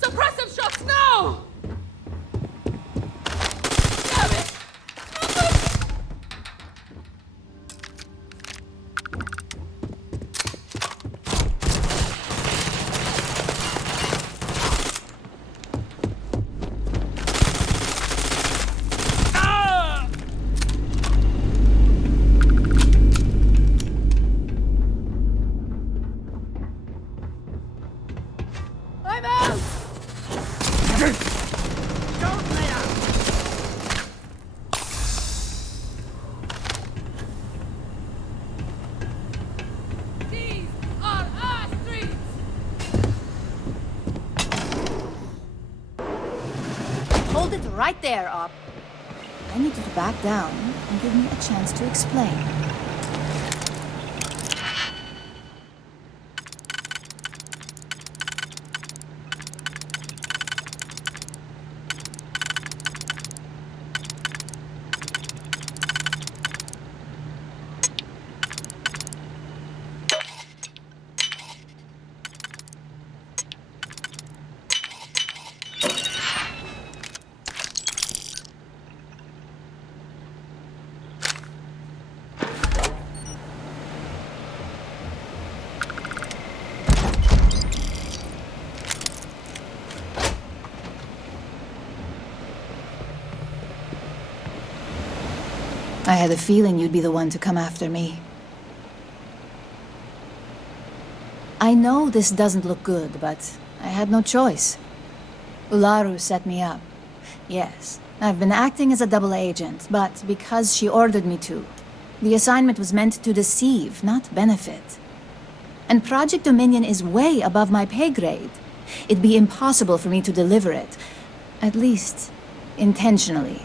Suppressive shots now! Damn it! I'm out! Don't let up. These are our streets! Hold it right there, Op. I need you to back down and give me a chance to explain. I had a feeling you'd be the one to come after me. I know this doesn't look good, but I had no choice. Ularu set me up. Yes, I've been acting as a double agent, but because she ordered me to. The assignment was meant to deceive, not benefit. And Project Dominion is way above my pay grade. It'd be impossible for me to deliver it. At least, intentionally.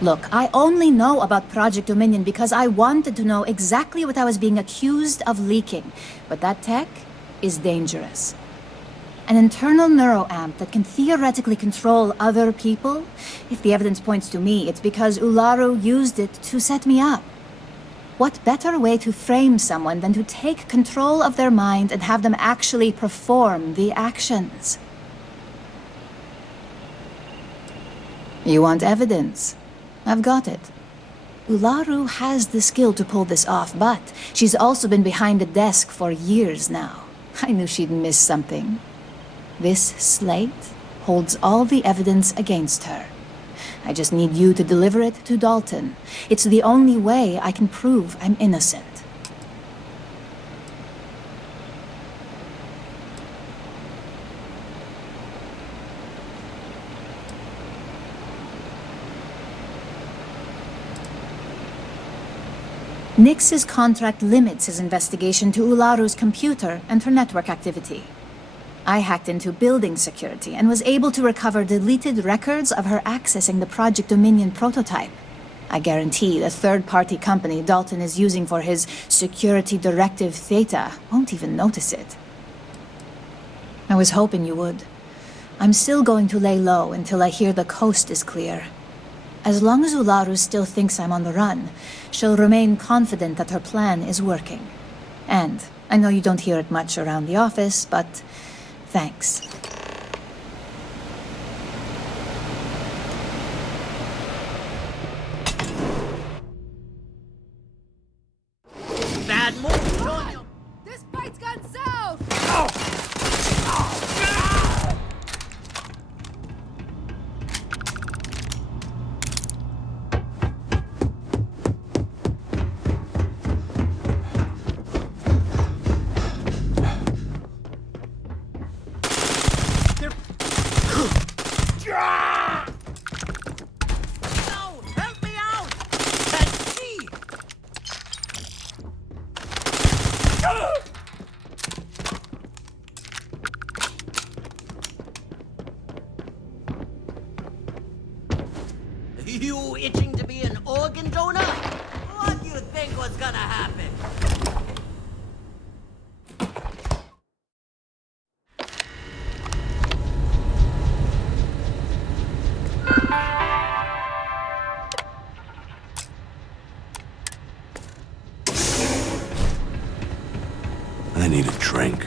Look, I only know about Project Dominion because I wanted to know exactly what I was being accused of leaking. But that tech is dangerous. An internal neuroamp that can theoretically control other people? If the evidence points to me, it's because Ularu used it to set me up. What better way to frame someone than to take control of their mind and have them actually perform the actions? You want evidence? I've got it. Ularu has the skill to pull this off, but she's also been behind the desk for years now. I knew she'd miss something. This slate holds all the evidence against her. I just need you to deliver it to Dalton. It's the only way I can prove I'm innocent. Nix's contract limits his investigation to Ularu's computer and her network activity. I hacked into building security and was able to recover deleted records of her accessing the Project Dominion prototype. I guarantee the third-party company Dalton is using for his security directive Theta won't even notice it. I was hoping you would. I'm still going to lay low until I hear the coast is clear. As long as Ularu still thinks I'm on the run, she'll remain confident that her plan is working. And I know you don't hear it much around the office, but thanks. Bad move, Junior. This fight's gone south. You itching to be an organ donor? What do you think was gonna happen? I need a drink.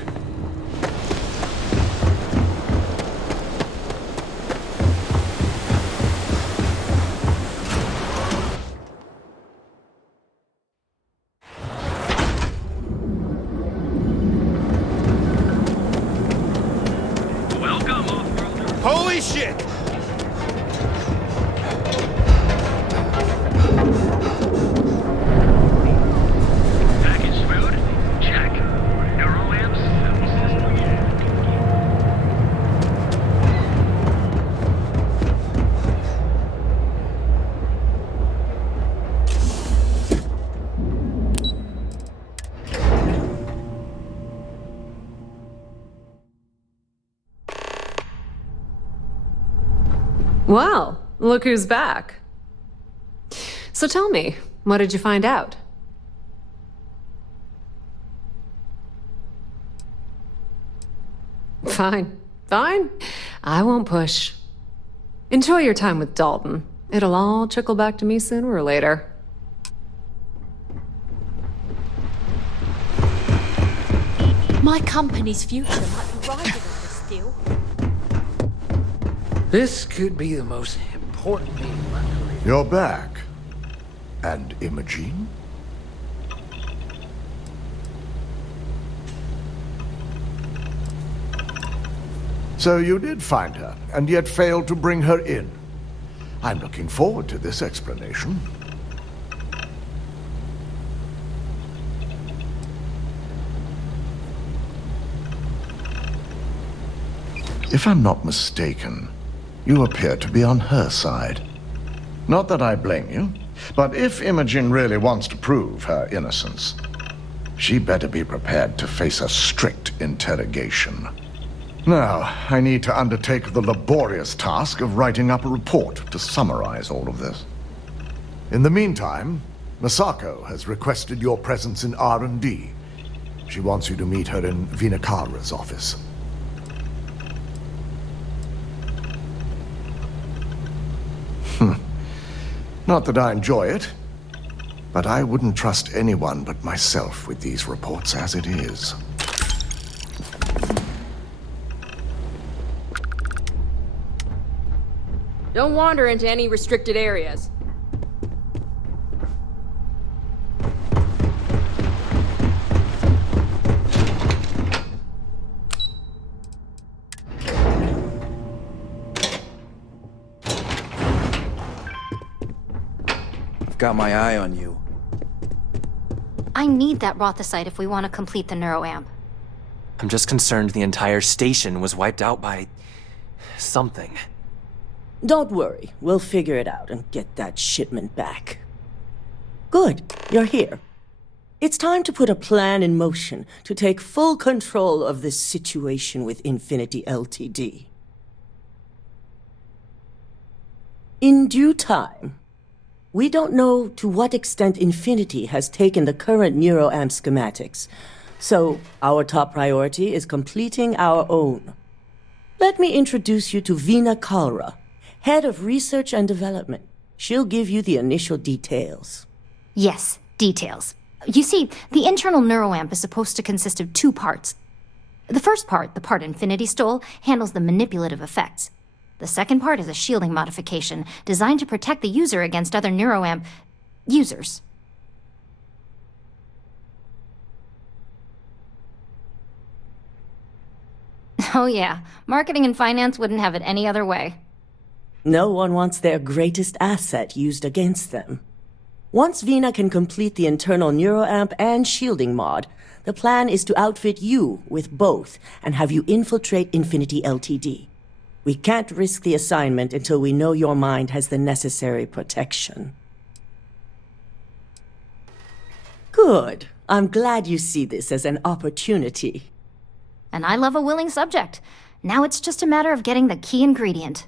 Holy shit! Packaged food? Check. Neural amps? Well, look who's back. So tell me, what did you find out? Fine, fine. I won't push. Enjoy your time with Dalton. It'll all trickle back to me sooner or later. My company's future might be riding on this deal. This could be the most important meeting of my career. You're back. And Imogene? So you did find her, and yet failed to bring her in. I'm looking forward to this explanation. If I'm not mistaken, you appear to be on her side. Not that I blame you, but if Imogen really wants to prove her innocence, she better be prepared to face a strict interrogation. Now, I need to undertake the laborious task of writing up a report to summarize all of this. In the meantime, Masako has requested your presence in R&D. She wants you to meet her in Vinakara's office. Not that I enjoy it, but I wouldn't trust anyone but myself with these reports as it is. Don't wander into any restricted areas. I've got my eye on you. I need that Rothicite if we want to complete the neuroamp. I'm just concerned the entire station was wiped out by... something. Don't worry, we'll figure it out and get that shipment back. Good, you're here. It's time to put a plan in motion to take full control of this situation with Infinity Ltd. In due time. We don't know to what extent Infinity has taken the current neuroamp schematics, so our top priority is completing our own. Let me introduce you to Veena Kalra, Head of Research and Development. She'll give you the initial details. Yes, details. You see, the internal neuroamp is supposed to consist of 2 parts. The first part, the part Infinity stole, handles the manipulative effects. The second part is a shielding modification designed to protect the user against other neuroamp users. Oh yeah, marketing and finance wouldn't have it any other way. No one wants their greatest asset used against them. Once Veena can complete the internal neuroamp and shielding mod, the plan is to outfit you with both and have you infiltrate Infinity Ltd. We can't risk the assignment until we know your mind has the necessary protection. Good. I'm glad you see this as an opportunity. And I love a willing subject. Now it's just a matter of getting the key ingredient.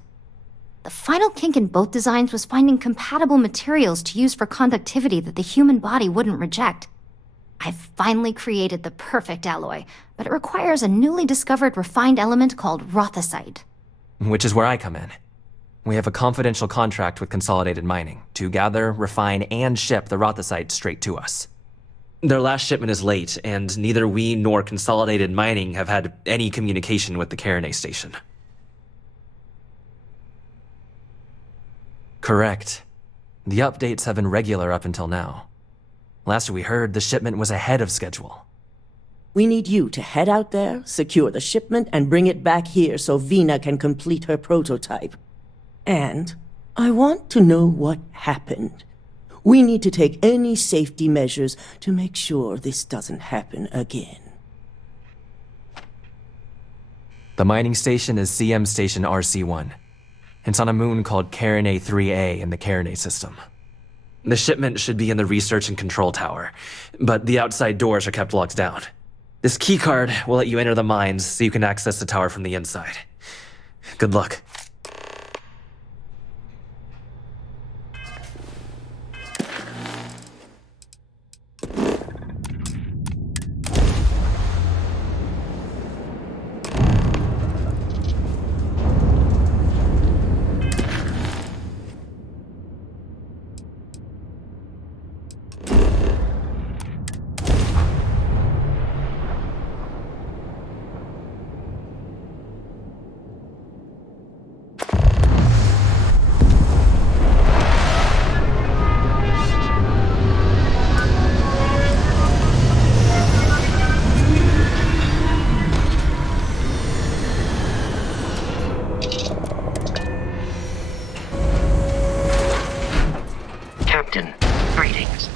The final kink in both designs was finding compatible materials to use for conductivity that the human body wouldn't reject. I've finally created the perfect alloy, but it requires a newly discovered refined element called Rothicite. Which is where I come in. We have a confidential contract with Consolidated Mining to gather, refine, and ship the Rothicite straight to us. Their last shipment is late, and neither we nor Consolidated Mining have had any communication with the Carinay station. Correct. The updates have been regular up until now. Last we heard, the shipment was ahead of schedule. We need you to head out there, secure the shipment, and bring it back here so Veena can complete her prototype. And I want to know what happened. We need to take any safety measures to make sure this doesn't happen again. The mining station is CM Station RC-1. It's on a moon called Carinay 3A in the Carinay system. The shipment should be in the research and control tower, but the outside doors are kept locked down. This keycard will let you enter the mines so you can access the tower from the inside. Good luck. Captain, greetings.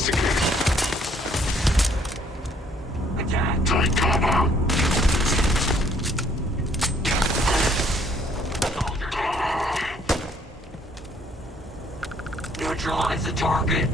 Investigate. Attack. Take cover. Neutralize the target.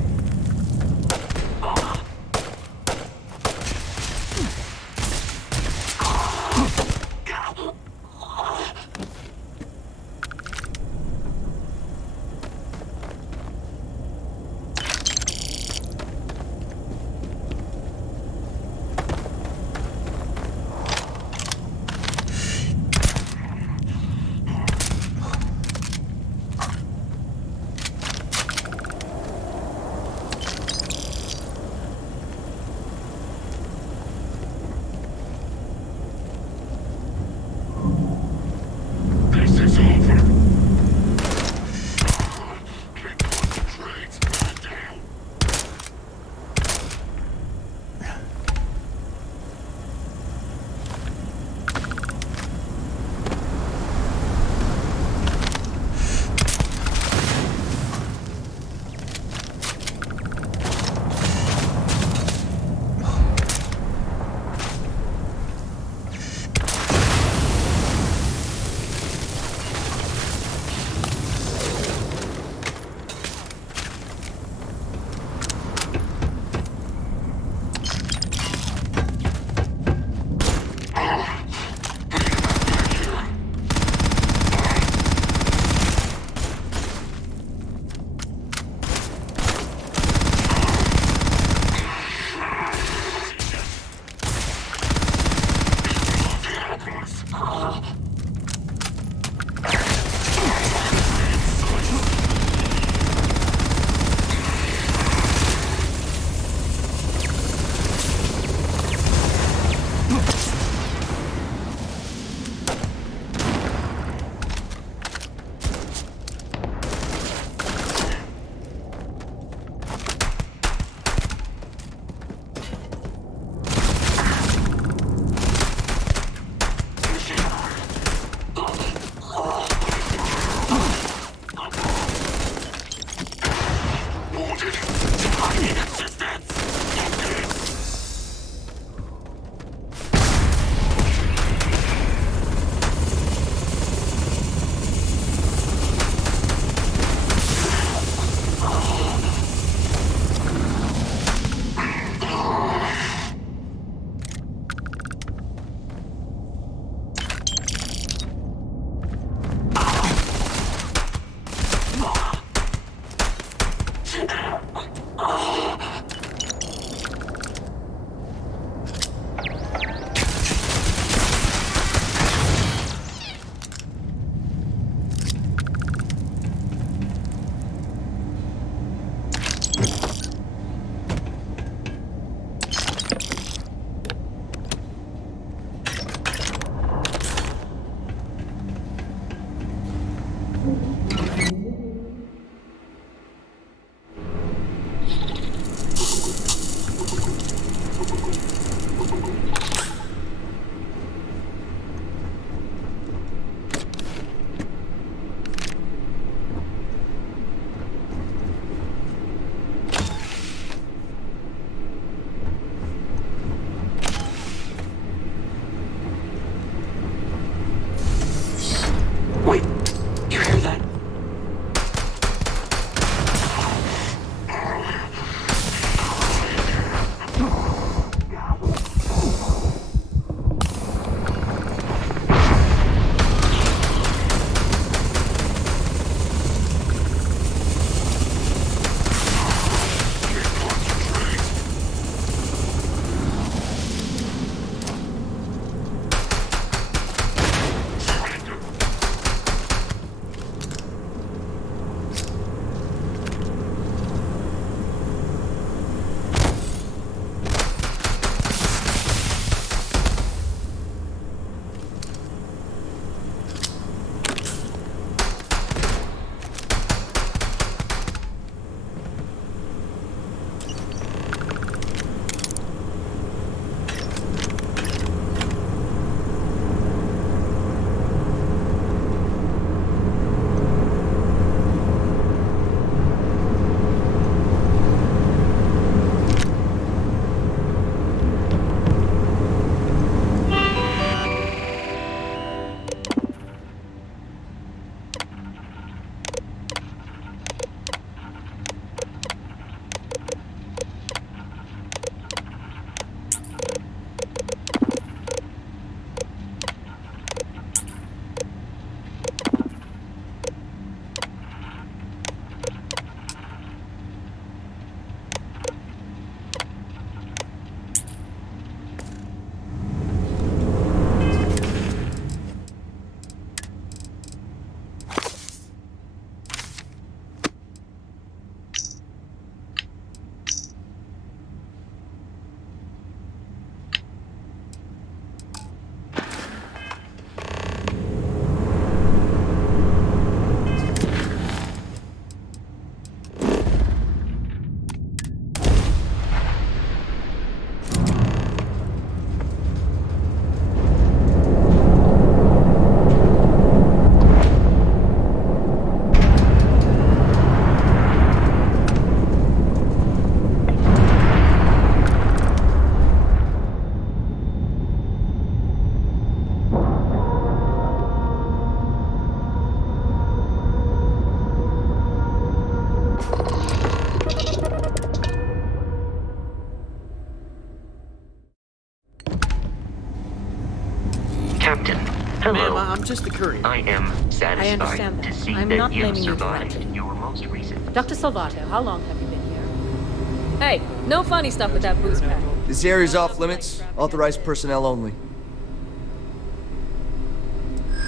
I'm just the courier. I am satisfied I understand to that. see I'm that not you blaming you survived directly. your most recent. Dr. Salvato, how long have you been here? Hey, no funny stuff with that booze pack. This area's off limits. Authorized personnel only.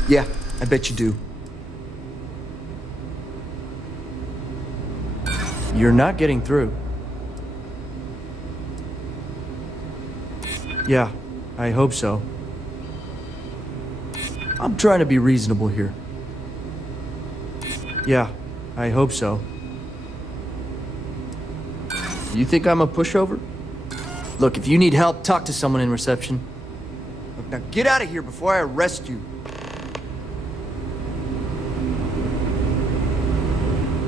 Yeah, I bet you do. You're not getting through. Yeah, I hope so. I'm trying to be reasonable here. Yeah, I hope so. You think I'm a pushover? Look, if you need help, talk to someone in reception. Look, now get out of here before I arrest you.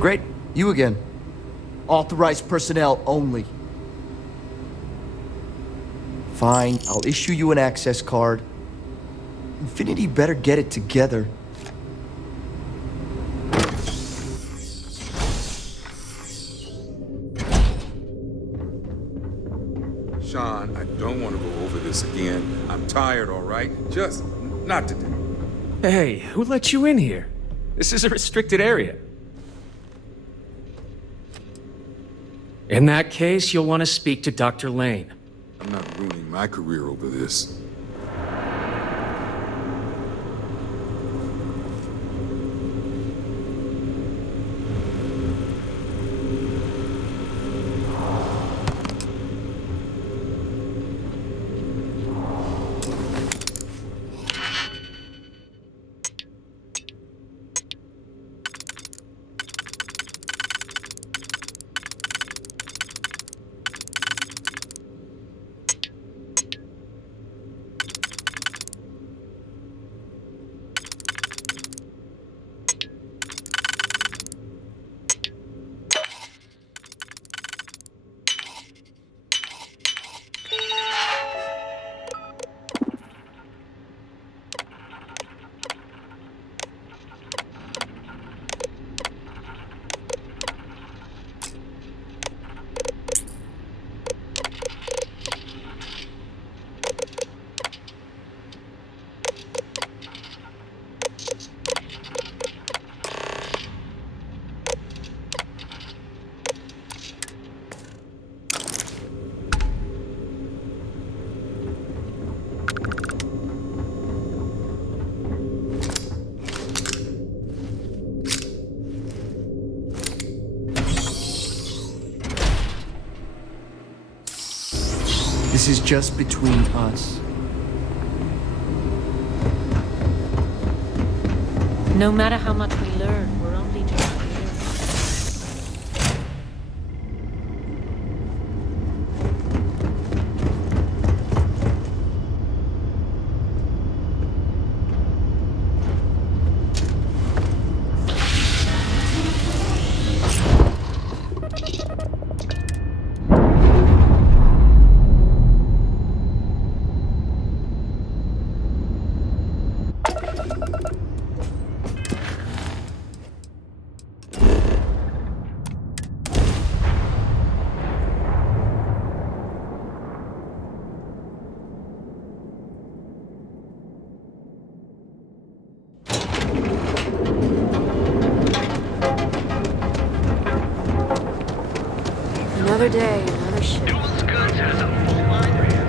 Great, you again. Authorized personnel only. Fine, I'll issue you an access card. Infinity better get it together. Sean, I don't want to go over this again. I'm tired, all right? Just not today. Hey, who let you in here? This is a restricted area. In that case, you'll want to speak to Dr. Lane. I'm not ruining my career over this. This is just between us. No matter how much we learn, we're only just here. Another day, another ship. Duels Goods has a full line for you.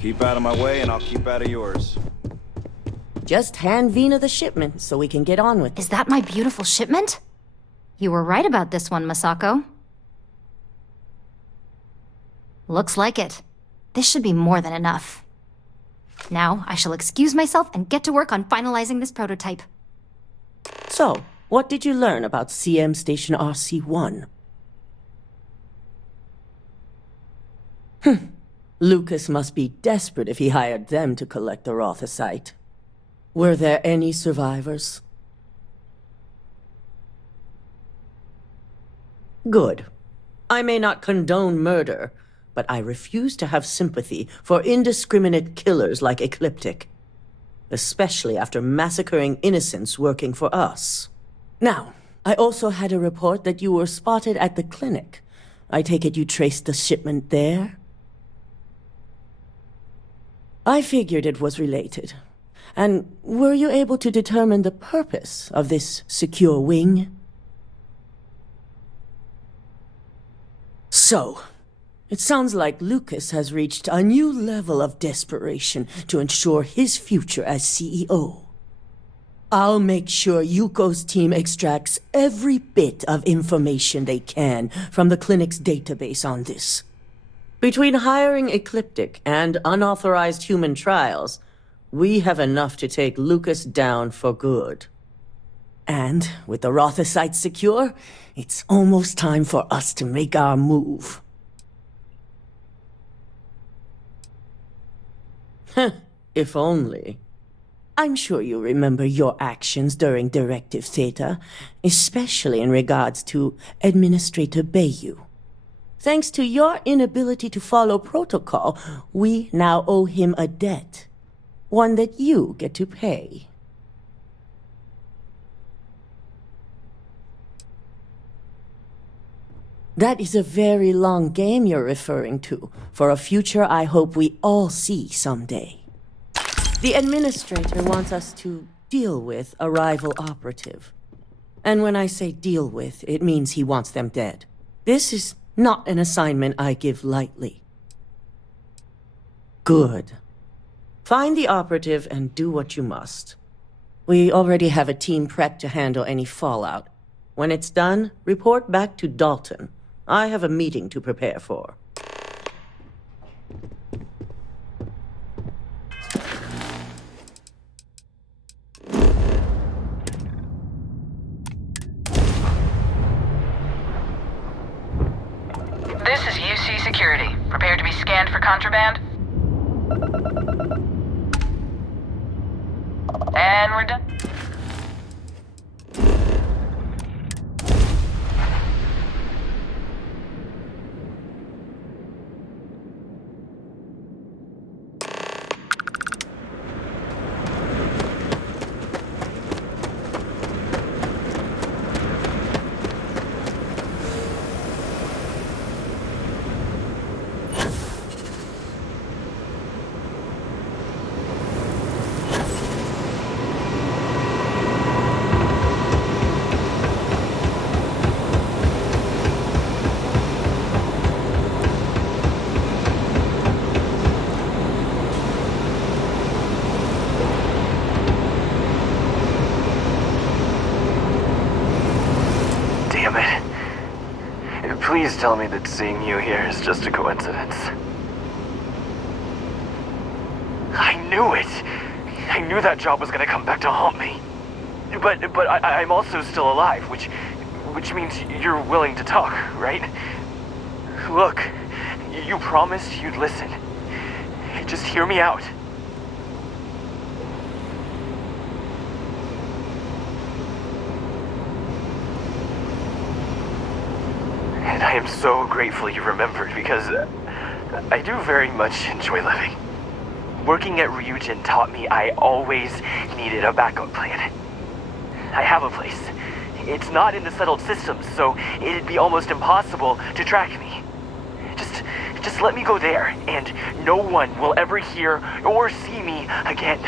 Keep out of my way and I'll keep out of yours. Just hand Vina the shipment so we can get on with it. Is that my beautiful shipment? You were right about this one, Masako. Looks like it. This should be more than enough. Now, I shall excuse myself and get to work on finalizing this prototype. So, what did you learn about CM Station RC-1? Lucas must be desperate if he hired them to collect the Rothicite. Were there any survivors? Good. I may not condone murder, but I refuse to have sympathy for indiscriminate killers like Ecliptic, especially after massacring innocents working for us. Now, I also had a report that you were spotted at the clinic. I take it you traced the shipment there? I figured it was related. And were you able to determine the purpose of this secure wing? So, it sounds like Lucas has reached a new level of desperation to ensure his future as CEO. I'll make sure Yuko's team extracts every bit of information they can from the clinic's database on this. Between hiring Ecliptic and unauthorized human trials, we have enough to take Lucas down for good. And with the Rothosite secure, it's almost time for us to make our move. If only. I'm sure you remember your actions during Directive Theta, especially in regards to Administrator Bayou. Thanks to your inability to follow protocol, we now owe him a debt. One that you get to pay. That is a very long game you're referring to, for a future I hope we all see someday. The Administrator wants us to deal with a rival operative. And when I say deal with, it means he wants them dead. This is not an assignment I give lightly. Good. Find the operative and do what you must. We already have a team prepped to handle any fallout. When it's done, report back to Dalton. I have a meeting to prepare for. This is UC Security. Prepare to be scanned for contraband. And we're done. Please tell me that seeing you here is just a coincidence. I knew it! I knew that job was gonna come back to haunt me. But I'm also still alive, which means you're willing to talk, right? Look, you promised you'd listen. Just hear me out. And I am so grateful you remembered, because I do very much enjoy living. Working at RYUJIN taught me I always needed a backup plan. I have a place. It's not in the settled systems, so it'd be almost impossible to track me. Just let me go there, and no one will ever hear or see me again.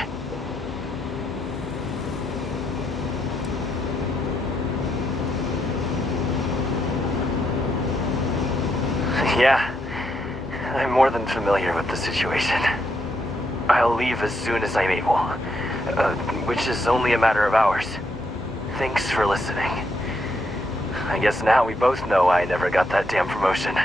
Yeah, I'm more than familiar with the situation. I'll leave as soon as I'm able, which is only a matter of hours. Thanks for listening. I guess now we both know I never got that damn promotion.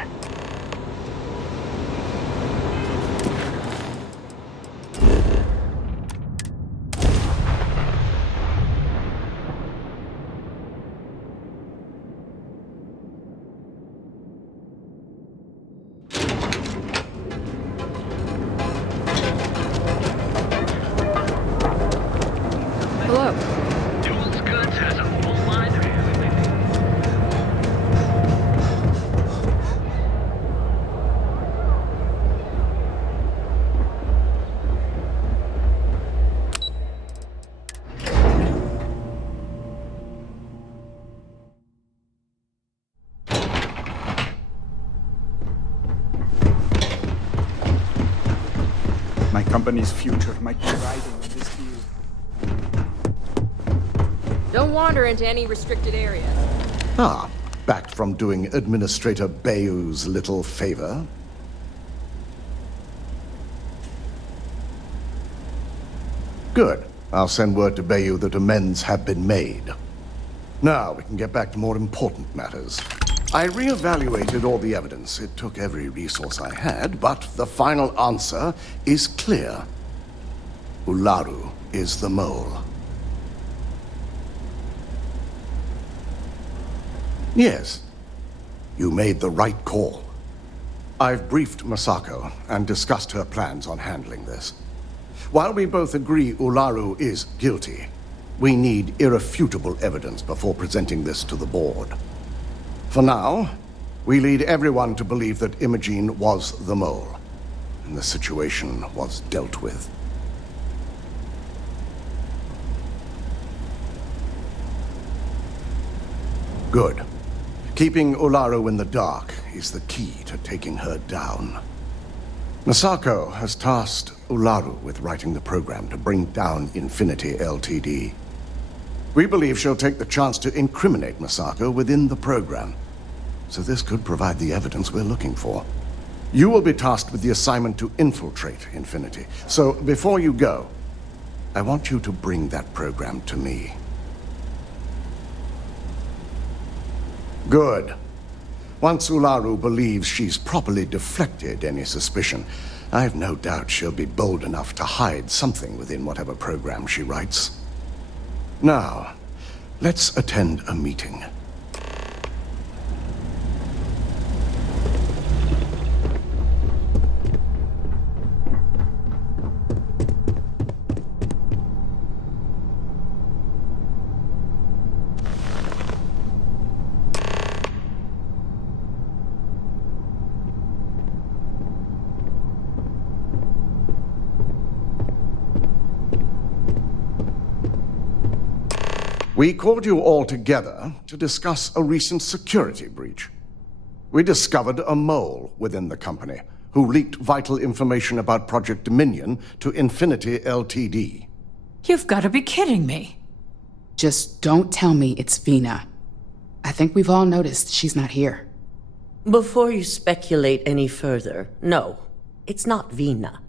company's future might be riding on this deal. Don't wander into any restricted areas. Ah, back from doing Administrator Bayou's little favor. Good. I'll send word to Bayou that amends have been made. Now, we can get back to more important matters. I reevaluated all the evidence. It took every resource I had, but the final answer is clear. Ularu is the mole. Yes, you made the right call. I've briefed Masako and discussed her plans on handling this. While we both agree Ularu is guilty, we need irrefutable evidence before presenting this to the board. For now, we lead everyone to believe that Imogene was the mole, and the situation was dealt with. Good. Keeping Ularu in the dark is the key to taking her down. Masako has tasked Ularu with writing the program to bring down Infinity Ltd. We believe she'll take the chance to incriminate Masako within the program, so this could provide the evidence we're looking for. You will be tasked with the assignment to infiltrate Infinity, so before you go, I want you to bring that program to me. Good. Once Ularu believes she's properly deflected any suspicion, I have no doubt she'll be bold enough to hide something within whatever program she writes. Now, let's attend a meeting. We called you all together to discuss a recent security breach. We discovered a mole within the company who leaked vital information about Project Dominion to Infinity Ltd. You've got to be kidding me. Just don't tell me it's Vina. I think we've all noticed she's not here. Before you speculate any further, no, it's not Vina.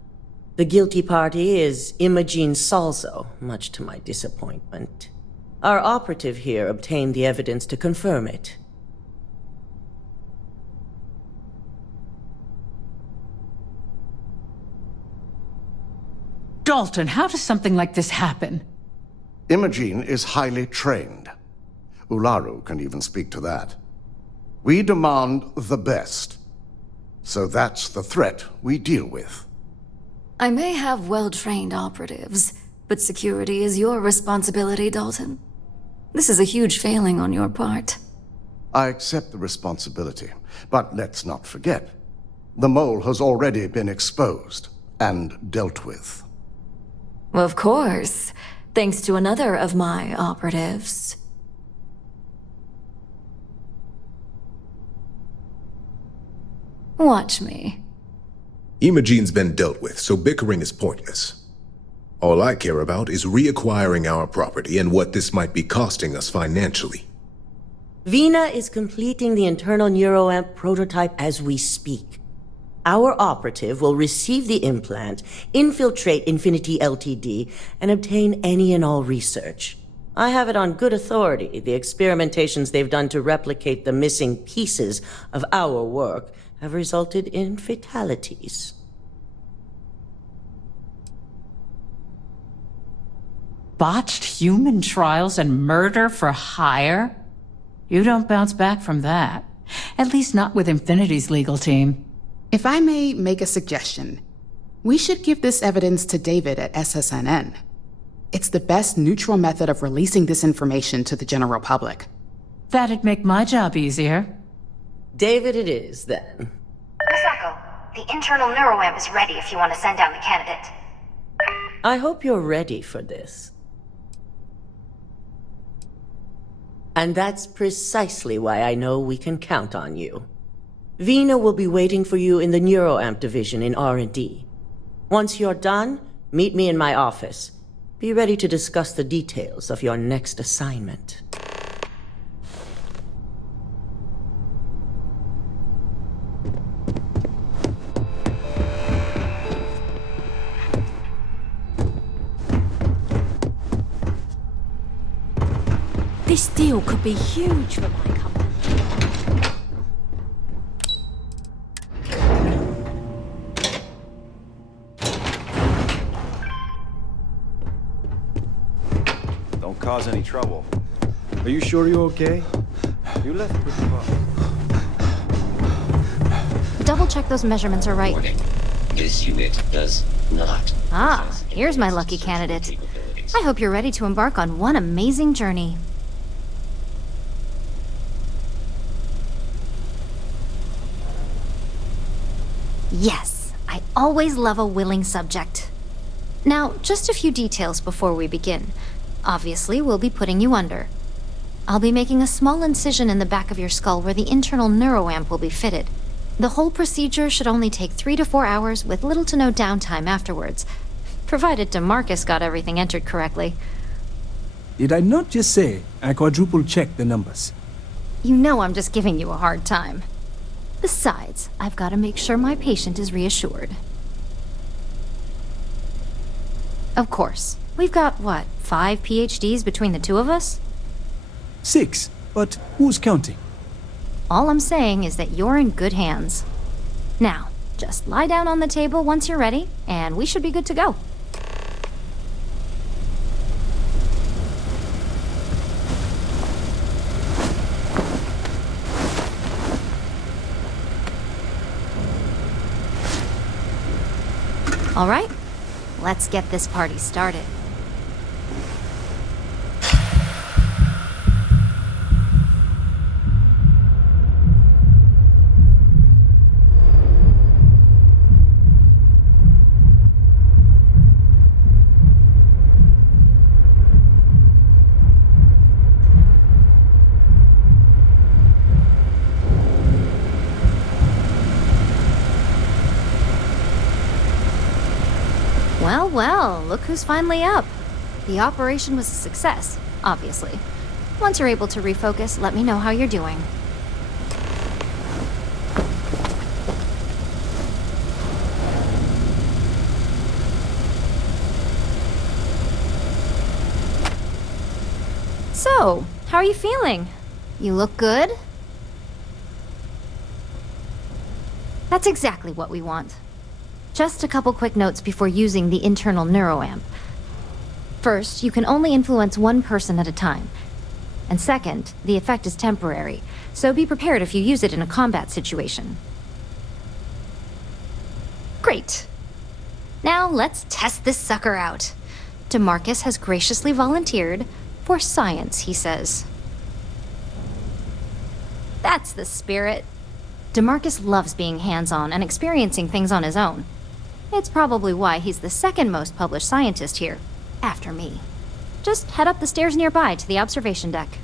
The guilty party is Imogene Salzo, much to my disappointment. Our operative here obtained the evidence to confirm it. Dalton, how does something like this happen? Imogene is highly trained. Ularu can even speak to that. We demand the best. So that's the threat we deal with. I may have well-trained operatives, but security is your responsibility, Dalton. This is a huge failing on your part. I accept the responsibility, but let's not forget, the mole has already been exposed and dealt with. Of course, thanks to another of my operatives. Watch me. Imogene's been dealt with, so bickering is pointless. All I care about is reacquiring our property and what this might be costing us financially. Vina is completing the internal neuroamp prototype as we speak. Our operative will receive the implant, infiltrate Infinity Ltd, and obtain any and all research. I have it on good authority. The experimentations they've done to replicate the missing pieces of our work have resulted in fatalities. Botched human trials and murder for hire? You don't bounce back from that. At least not with Infinity's legal team. If I may make a suggestion, we should give this evidence to David at SSNN. It's the best neutral method of releasing this information to the general public. That'd make my job easier. David it is, then. Masako, the internal neuroamp is ready if you want to send down the candidate. I hope you're ready for this. And that's precisely why I know we can count on you. Vina will be waiting for you in the neuroamp division in R&D. Once you're done, meet me in my office. Be ready to discuss the details of your next assignment. This deal could be huge for my company. Don't cause any trouble. Are you sure you're okay? You left pretty far. Double check those measurements are right. Warning. This unit does not. Ah, here's my lucky candidate. I hope you're ready to embark on one amazing journey. Yes, I always love a willing subject. Now, just a few details before we begin. Obviously, we'll be putting you under. I'll be making a small incision in the back of your skull where the internal neuroamp will be fitted. The whole procedure should only take 3 to 4 hours with little to no downtime afterwards, provided DeMarcus got everything entered correctly. Did I not just say I quadruple checked the numbers? You know I'm just giving you a hard time. Besides, I've got to make sure my patient is reassured. Of course. We've got, what, 5 PhDs between the two of us? 6, but who's counting? All I'm saying is that you're in good hands. Now, just lie down on the table once you're ready, and we should be good to go. All right, let's get this party started. Well, look who's finally up. The operation was a success, obviously. Once you're able to refocus, let me know how you're doing. So, how are you feeling? You look good? That's exactly what we want. Just a couple quick notes before using the internal neuroamp. First, you can only influence one person at a time. And second, the effect is temporary, so be prepared if you use it in a combat situation. Great. Now let's test this sucker out. DeMarcus has graciously volunteered for science, he says. That's the spirit. DeMarcus loves being hands-on and experiencing things on his own. It's probably why he's the second most published scientist here, after me. Just head up the stairs nearby to the observation deck.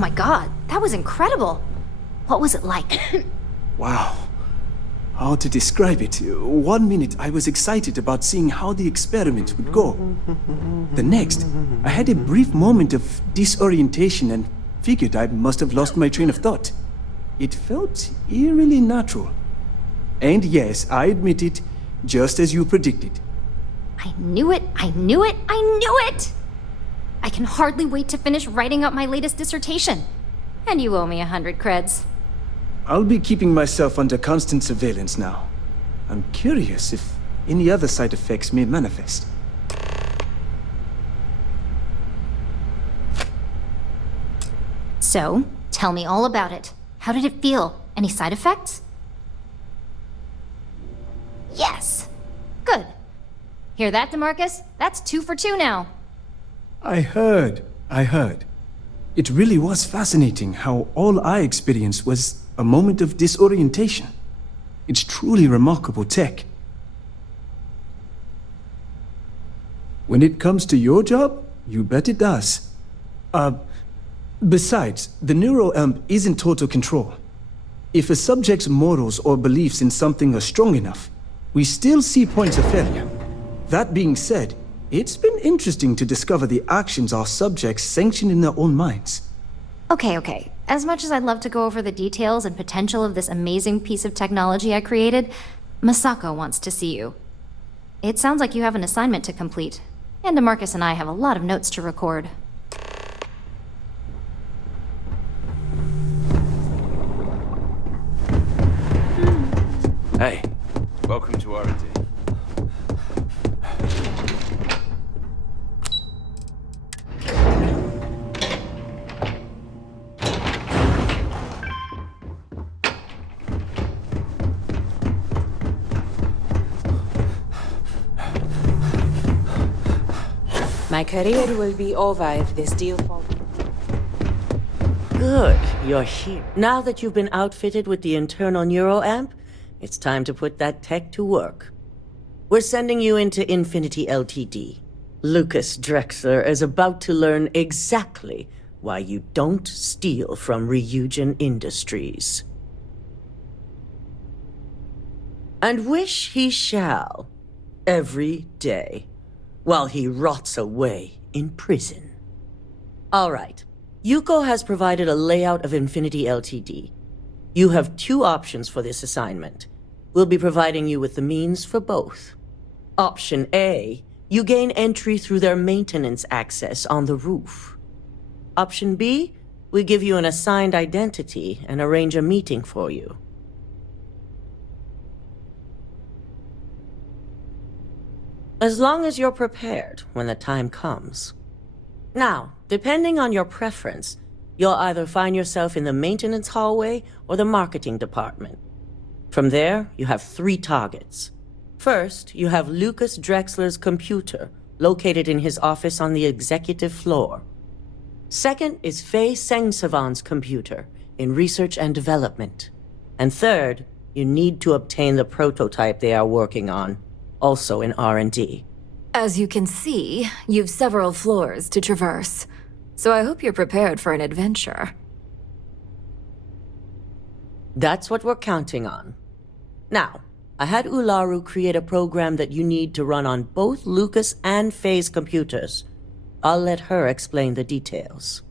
my god, that was incredible. What was it like? Wow. How to describe it? 1 minute I was excited about seeing how the experiment would go. The next, I had a brief moment of disorientation and figured I must have lost my train of thought. It felt eerily natural. And yes, I admit it, just as you predicted. I knew it, I knew it, I knew it! I can hardly wait to finish writing up my latest dissertation. And you owe me 100 creds. I'll be keeping myself under constant surveillance now. I'm curious if any other side effects may manifest. So, tell me all about it. How did it feel? Any side effects? Yes! Good. Hear that, DeMarcus? That's 2 for 2 now. I heard. It really was fascinating how all I experienced was a moment of disorientation. It's truly remarkable tech. When it comes to your job, you bet it does. Besides, the neuroamp isn't total control. If a subject's morals or beliefs in something are strong enough, we still see points of failure. That being said, it's been interesting to discover the actions our subjects sanction in their own minds. Okay. As much as I'd love to go over the details and potential of this amazing piece of technology I created, Masako wants to see you. It sounds like you have an assignment to complete, and DeMarcus and I have a lot of notes to record. Hey, welcome to R&D. My career will be over if this deal falls. Good, you're here. Now that you've been outfitted with the internal neuroamp, it's time to put that tech to work. We're sending you into Infinity Ltd. Lucas Drexler is about to learn exactly why you don't steal from RYUJIN Industries. And wish he shall, every day, while he rots away in prison. All right, Yuko has provided a layout of Infinity Ltd. You have 2 options for this assignment. We'll be providing you with the means for both. Option A, you gain entry through their maintenance access on the roof. Option B, we give you an assigned identity and arrange a meeting for you. As long as you're prepared when the time comes. Now, depending on your preference, you'll either find yourself in the maintenance hallway or the marketing department. From there, you have 3 targets. First, you have Lucas Drexler's computer, located in his office on the executive floor. Second is Faye Sengsavan's computer, in research and development. And third, you need to obtain the prototype they are working on, also in R&D. As you can see, you've several floors to traverse, so I hope you're prepared for an adventure. That's what we're counting on. Now, I had Ularu create a program that you need to run on both Lucas and Faye's computers. I'll let her explain the details.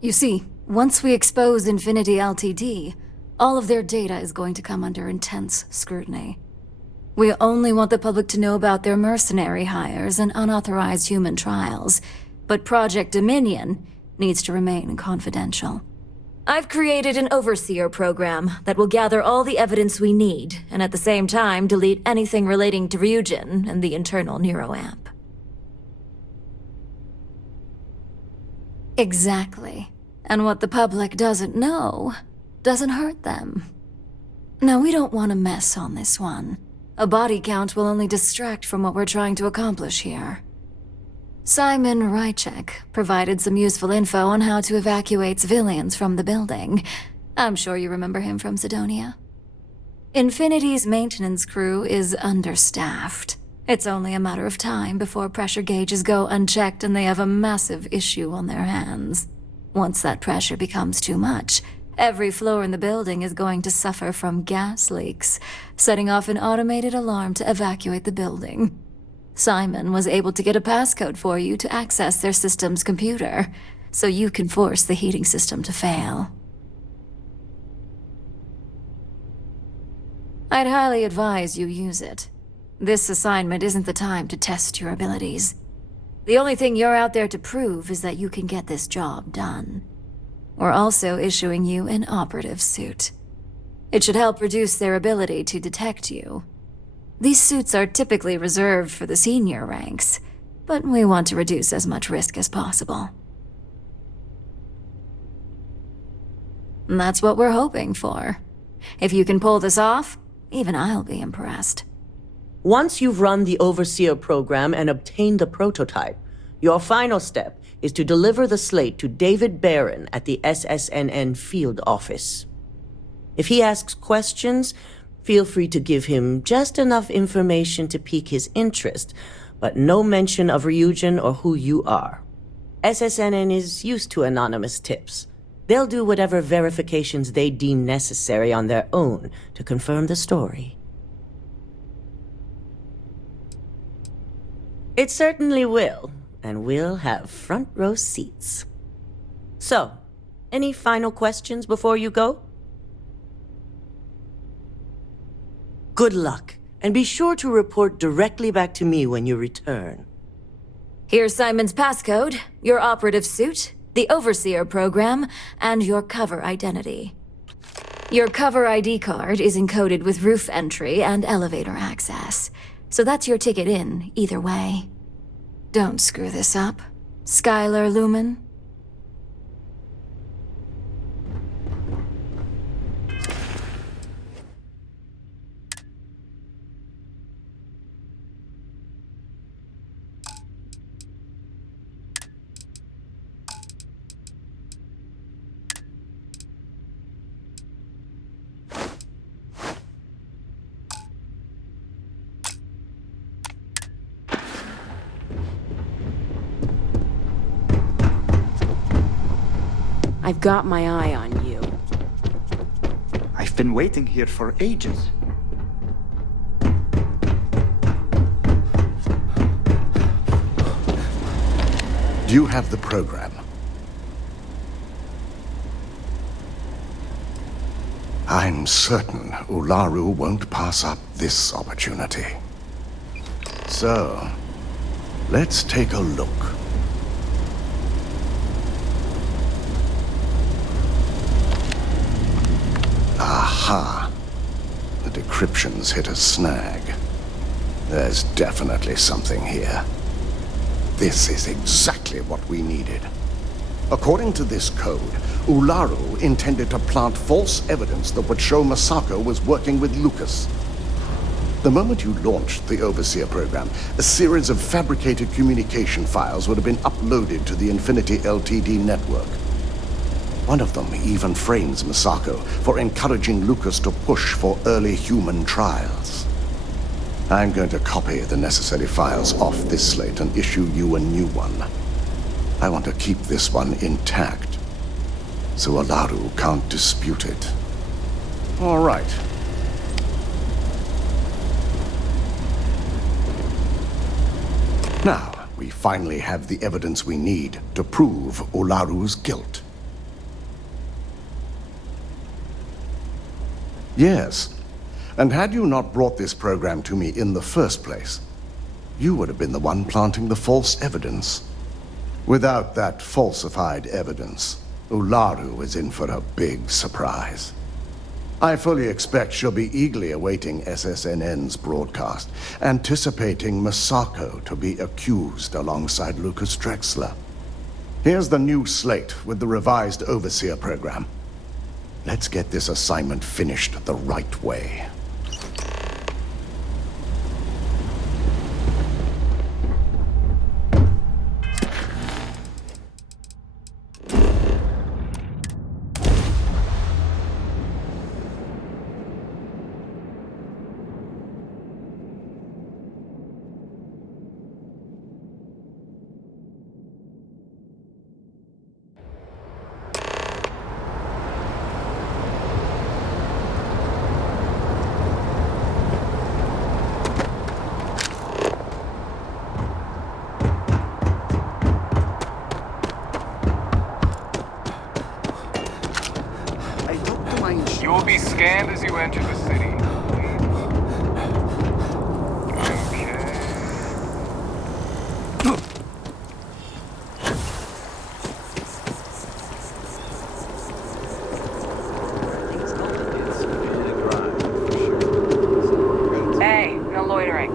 You see, once we expose Infinity Ltd., all of their data is going to come under intense scrutiny. We only want the public to know about their mercenary hires and unauthorized human trials, but Project Dominion needs to remain confidential. I've created an overseer program that will gather all the evidence we need, and at the same time delete anything relating to RYUJIN and the internal neuroamp. Exactly. And what the public doesn't know doesn't hurt them. Now, we don't want to mess on this one. A body count will only distract from what we're trying to accomplish here. Simon Rychek provided some useful info on how to evacuate civilians from the building. I'm sure you remember him from Sidonia. Infinity's maintenance crew is understaffed. It's only a matter of time before pressure gauges go unchecked and they have a massive issue on their hands. Once that pressure becomes too much, every floor in the building is going to suffer from gas leaks, setting off an automated alarm to evacuate the building. Simon was able to get a passcode for you to access their system's computer, so you can force the heating system to fail. I'd highly advise you use it. This assignment isn't the time to test your abilities. The only thing you're out there to prove is that you can get this job done. We're also issuing you an operative suit. It should help reduce their ability to detect you. These suits are typically reserved for the senior ranks, but we want to reduce as much risk as possible. And that's what we're hoping for. If you can pull this off, even I'll be impressed. Once you've run the Overseer program and obtained the prototype, your final step is to deliver the slate to David Barron at the SSNN field office. If he asks questions, feel free to give him just enough information to pique his interest, but no mention of RYUJIN or who you are. SSNN is used to anonymous tips. They'll do whatever verifications they deem necessary on their own to confirm the story. It certainly will, and we'll have front row seats. So, any final questions before you go? Good luck, and be sure to report directly back to me when you return. Here's Simon's passcode, your operative suit, the Overseer program, and your cover identity. Your cover ID card is encoded with roof entry and elevator access, so that's your ticket in, either way. Don't screw this up, Skylar Lumen. I've got my eye on you. I've been waiting here for ages. Do you have the program? I'm certain Ularu won't pass up this opportunity. So, let's take a look. Aha! The decryption's hit a snag. There's definitely something here. This is exactly what we needed. According to this code, Ularu intended to plant false evidence that would show Masako was working with Lucas. The moment you launched the Overseer program, a series of fabricated communication files would have been uploaded to the Infinity Ltd network. One of them even frames Masako for encouraging Lucas to push for early human trials. I'm going to copy the necessary files off this slate and issue you a new one. I want to keep this one intact, so Ularu can't dispute it. All right. Now, we finally have the evidence we need to prove Ularu's guilt. Yes, and had you not brought this program to me in the first place, you would have been the one planting the false evidence. Without that falsified evidence, Ularu is in for a big surprise. I fully expect she'll be eagerly awaiting SSNN's broadcast, anticipating Masako to be accused alongside Lucas Drexler. Here's the new slate with the revised Overseer program. Let's get this assignment finished the right way. scanned as you enter the city. Hey, no loitering.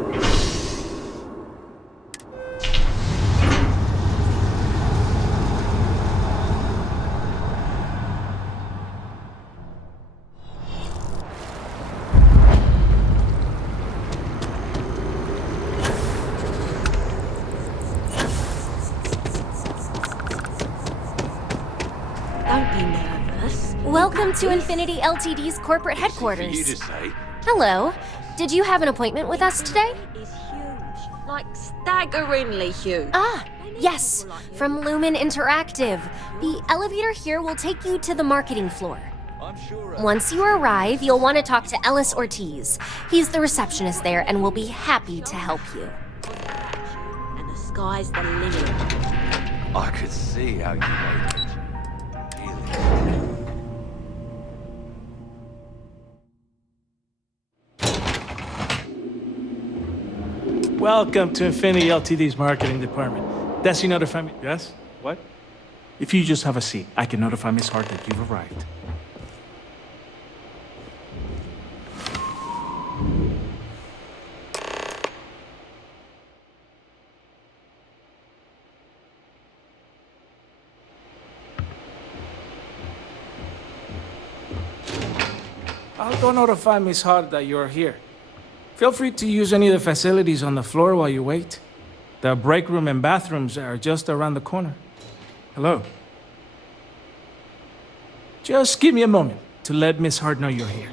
Don't be nervous. Welcome to Infinity Ltd's corporate headquarters. Hello. Did you have an appointment with us today? It's huge. Like staggeringly huge. Ah, yes. From Lumen Interactive. The elevator here will take you to the marketing floor. Once you arrive, you'll want to talk to Ellis Ortiz. He's the receptionist there and will be happy to help you. And the sky's the limit. I could see how you made it. Welcome to Infinity Ltd's marketing department. Desi, notify me. Yes? What? If you just have a seat, I can notify Miss Hart that you've arrived. I'll go notify Miss Hart that you're here. Feel free to use any of the facilities on the floor while you wait. The break room and bathrooms are just around the corner. Hello? Just give me a moment to let Miss Hart know you're here.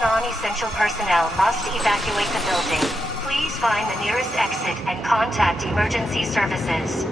Non-essential personnel must evacuate the building. Please find the nearest exit and contact emergency services.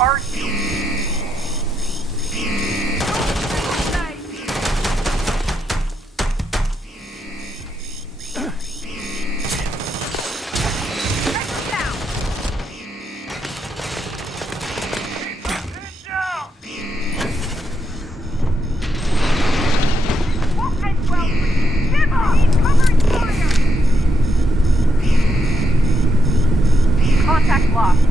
are you? Contact lost.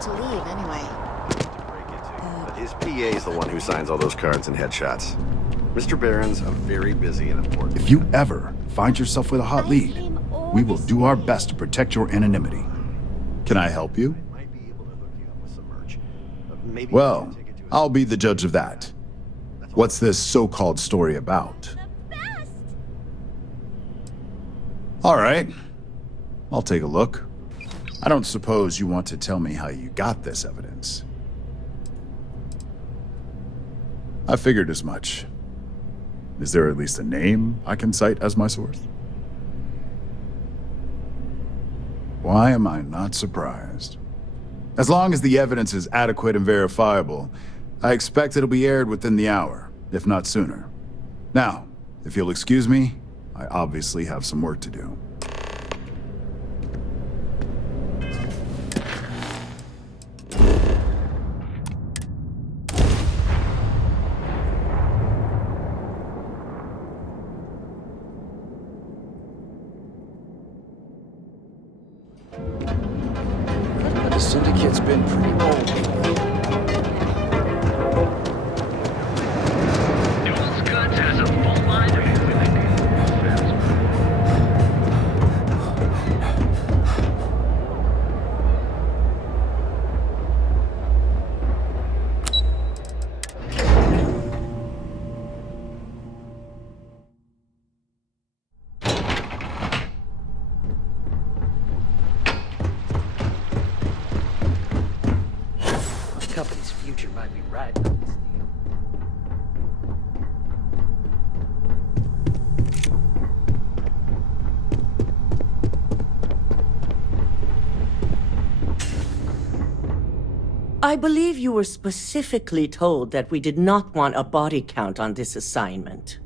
to leave, anyway. But his PA is the one who signs all those cards and headshots. Mr. Barron's a very busy and important... If you ever find yourself with a hot lead, we will do our best to protect your anonymity. Can I help you? Well, I'll be the judge of that. What's this so-called story about? All right. I'll take a look. I don't suppose you want to tell me how you got this evidence. I figured as much. Is there at least a name I can cite as my source? Why am I not surprised? As long as the evidence is adequate and verifiable, I expect it'll be aired within the hour, if not sooner. Now, if you'll excuse me, I obviously have some work to do. The syndicate's been pretty bold. Company's future might be right. I believe you were specifically told that we did not want a body count on this assignment.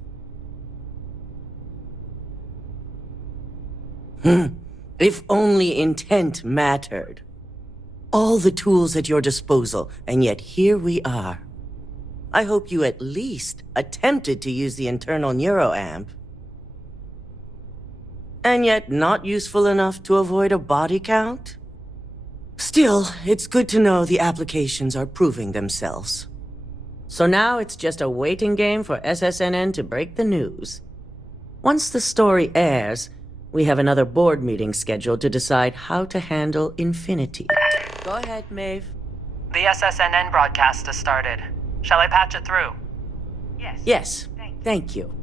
If only intent mattered. All the tools at your disposal, and yet here we are. I hope you at least attempted to use the internal neuroamp. And yet not useful enough to avoid a body count? Still, it's good to know the applications are proving themselves. So now it's just a waiting game for SSNN to break the news. Once the story airs, we have another board meeting scheduled to decide how to handle Infinity. Go ahead, Maeve. The SSNN broadcast has started. Shall I patch it through? Yes, thank you.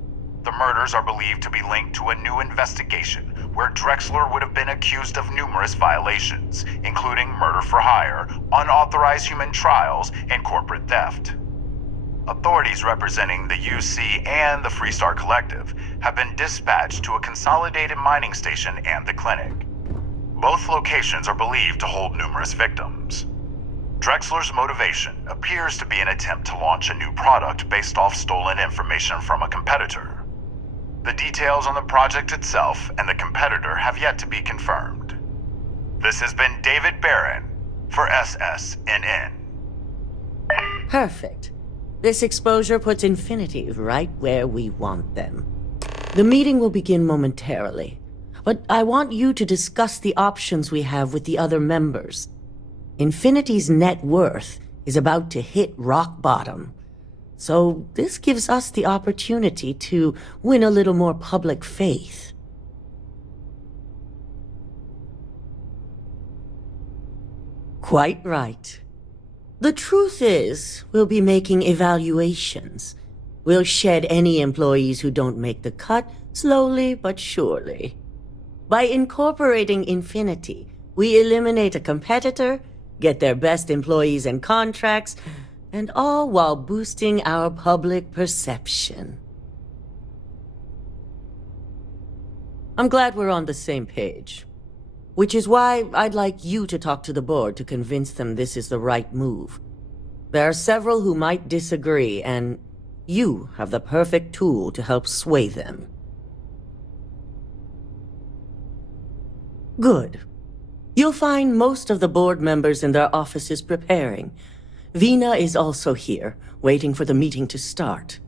The murders are believed to be linked to a new investigation where Drexler would have been accused of numerous violations, including murder for hire, unauthorized human trials, and corporate theft. Authorities representing the UC and the Freestar Collective have been dispatched to a consolidated mining station and the clinic. Both locations are believed to hold numerous victims. Drexler's motivation appears to be an attempt to launch a new product based off stolen information from a competitor. The details on the project itself and the competitor have yet to be confirmed. This has been David Barron for SSNN. Perfect. This exposure puts Infinity right where we want them. The meeting will begin momentarily, but I want you to discuss the options we have with the other members. Infinity's net worth is about to hit rock bottom. So this gives us the opportunity to win a little more public faith. Quite right. The truth is, we'll be making evaluations. We'll shed any employees who don't make the cut, slowly but surely. By incorporating Infinity, we eliminate a competitor, get their best employees and contracts, and all while boosting our public perception. I'm glad we're on the same page. Which is why I'd like you to talk to the board to convince them this is the right move. There are several who might disagree, and you have the perfect tool to help sway them. Good. You'll find most of the board members in their offices preparing. Vina is also here, waiting for the meeting to start.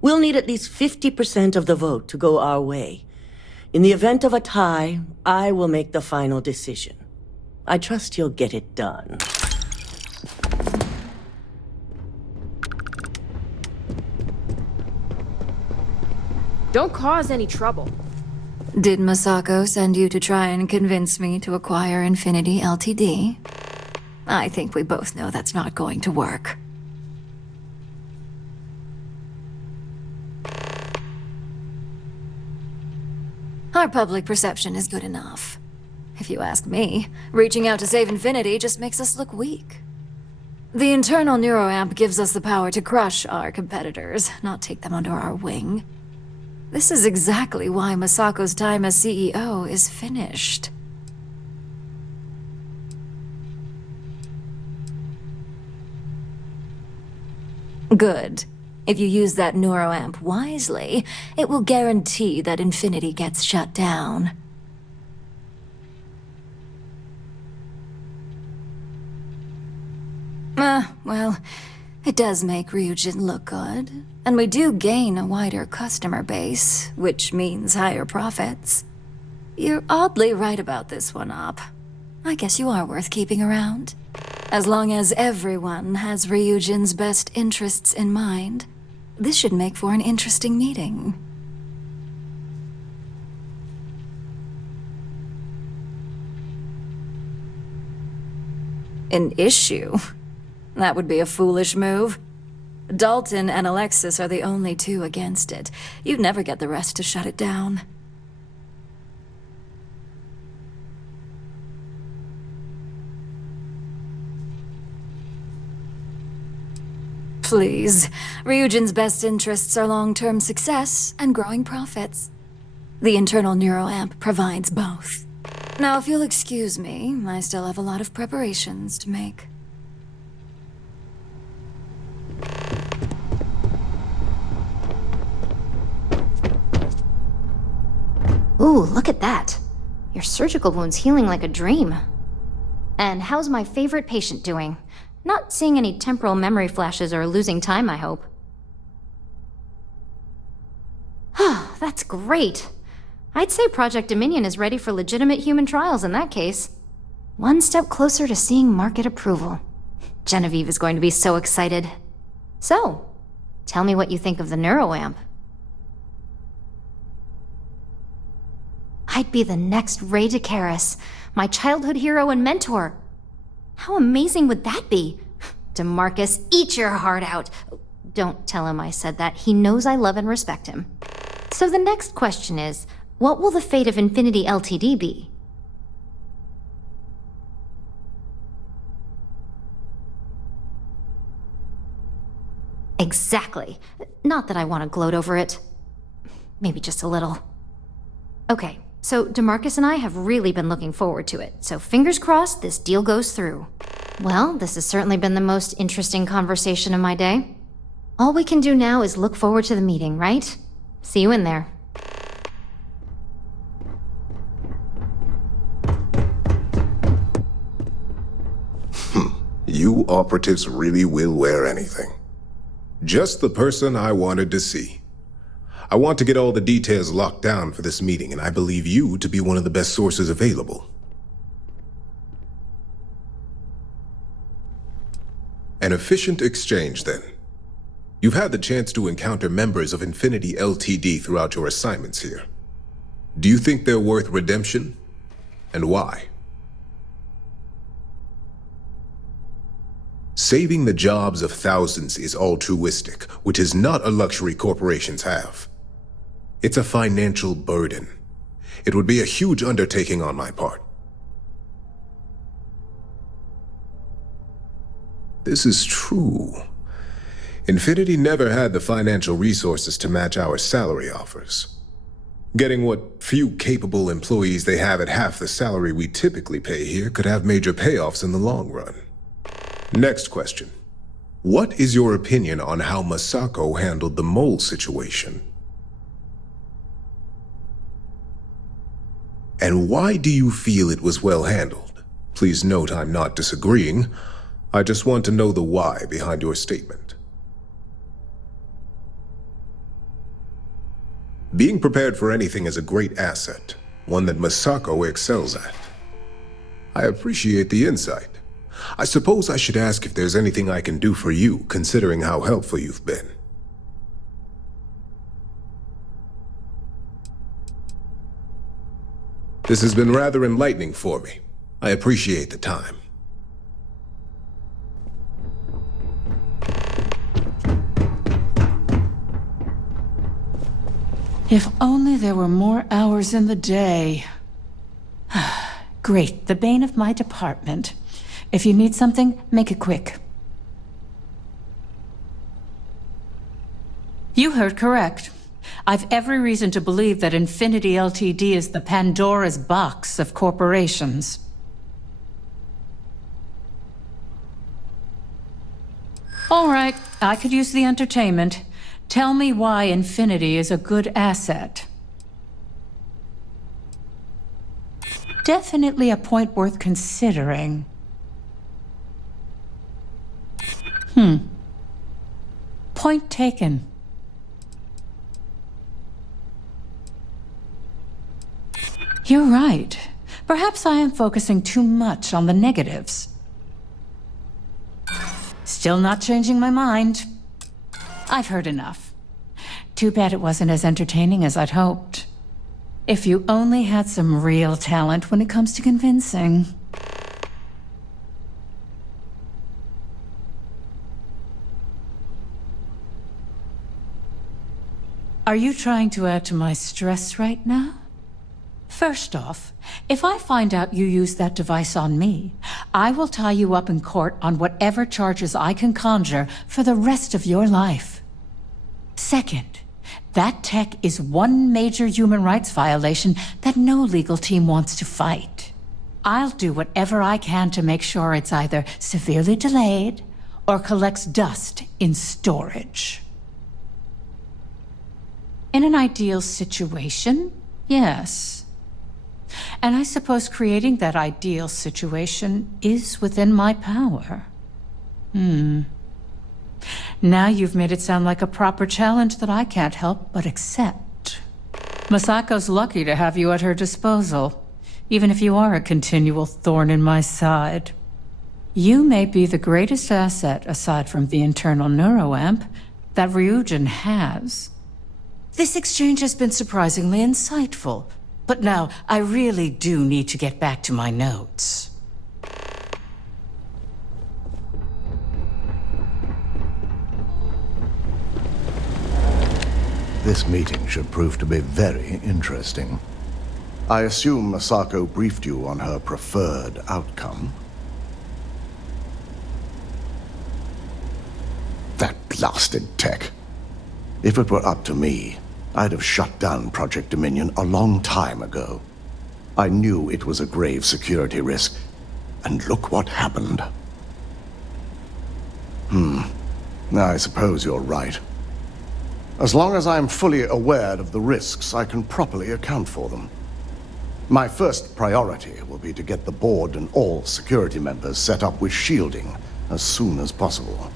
We'll need at least 50% of the vote to go our way. In the event of a tie, I will make the final decision. I trust you'll get it done. Don't cause any trouble. Did Masako send you to try and convince me to acquire Infinity Ltd? I think we both know that's not going to work. Our public perception is good enough. If you ask me, reaching out to save Infinity just makes us look weak. The internal neuroamp gives us the power to crush our competitors, not take them under our wing. This is exactly why Masako's time as CEO is finished. Good. If you use that neuroamp wisely, it will guarantee that Infinity gets shut down. Well, it does make RYUJIN look good, and we do gain a wider customer base, which means higher profits. You're oddly right about this one, Op. I guess you are worth keeping around. As long as everyone has RYUJIN's best interests in mind, this should make for an interesting meeting. An issue? That would be a foolish move. Dalton and Alexis are the only two against it. You'd never get the rest to shut it down. Please, RYUJIN's best interests are long-term success and growing profits. The internal neuroamp provides both. Now, if you'll excuse me, I still have a lot of preparations to make. Ooh, look at that. Your surgical wound's healing like a dream. And how's my favorite patient doing? Not seeing any temporal memory flashes or losing time, I hope. That's great. I'd say Project Dominion is ready for legitimate human trials in that case. One step closer to seeing market approval. Genevieve is going to be so excited. So, tell me what you think of the neuroamp. I'd be the next Ray DeCaris, my childhood hero and mentor. How amazing would that be? DeMarcus, eat your heart out. Don't tell him I said that. He knows I love and respect him. So the next question is, what will the fate of Infinity Ltd be? Exactly. Not that I want to gloat over it. Maybe just a little. Okay, so DeMarcus and I have really been looking forward to it, so fingers crossed this deal goes through. Well, this has certainly been the most interesting conversation of my day. All we can do now is look forward to the meeting, right? See you in there. You operatives really will wear anything. Just the person I wanted to see. I want to get all the details locked down for this meeting, and I believe you to be one of the best sources available. An efficient exchange, then. You've had the chance to encounter members of Infinity Ltd throughout your assignments here. Do you think they're worth redemption? And why? Saving the jobs of thousands is altruistic, which is not a luxury corporations have. It's a financial burden. It would be a huge undertaking on my part. This is true. Infinity never had the financial resources to match our salary offers. Getting what few capable employees they have at half the salary we typically pay here could have major payoffs in the long run. Next question. What is your opinion on how Masako handled the mole situation? And why do you feel it was well handled? Please note I'm not disagreeing. I just want to know the why behind your statement. Being prepared for anything is a great asset, one that Masako excels at. I appreciate the insight. I suppose I should ask if there's anything I can do for you, considering how helpful you've been. This has been rather enlightening for me. I appreciate the time. If only there were more hours in the day. Great, the bane of my department. If you need something, make it quick. You heard correct. I've every reason to believe that Infinity Ltd. Is the Pandora's box of corporations. All right, I could use the entertainment. Tell me why Infinity is a good asset. Definitely a point worth considering. Point taken. You're right. Perhaps I am focusing too much on the negatives. Still not changing my mind. I've heard enough. Too bad it wasn't as entertaining as I'd hoped. If you only had some real talent when it comes to convincing. Are you trying to add to my stress right now? First off, if I find out you used that device on me, I will tie you up in court on whatever charges I can conjure for the rest of your life. Second, that tech is one major human rights violation that no legal team wants to fight. I'll do whatever I can to make sure it's either severely delayed or collects dust in storage. In an ideal situation, yes. And I suppose creating that ideal situation is within my power. Now you've made it sound like a proper challenge that I can't help but accept. Masako's lucky to have you at her disposal, even if you are a continual thorn in my side. You may be the greatest asset, aside from the internal neuroamp, that RYUJIN has. This exchange has been surprisingly insightful, but now I really do need to get back to my notes. This meeting should prove to be very interesting. I assume Masako briefed you on her preferred outcome. That blasted tech. If it were up to me, I'd have shut down Project Dominion a long time ago. I knew it was a grave security risk, and look what happened. I suppose you're right. As long as I'm fully aware of the risks, I can properly account for them. My first priority will be to get the board and all security members set up with shielding as soon as possible.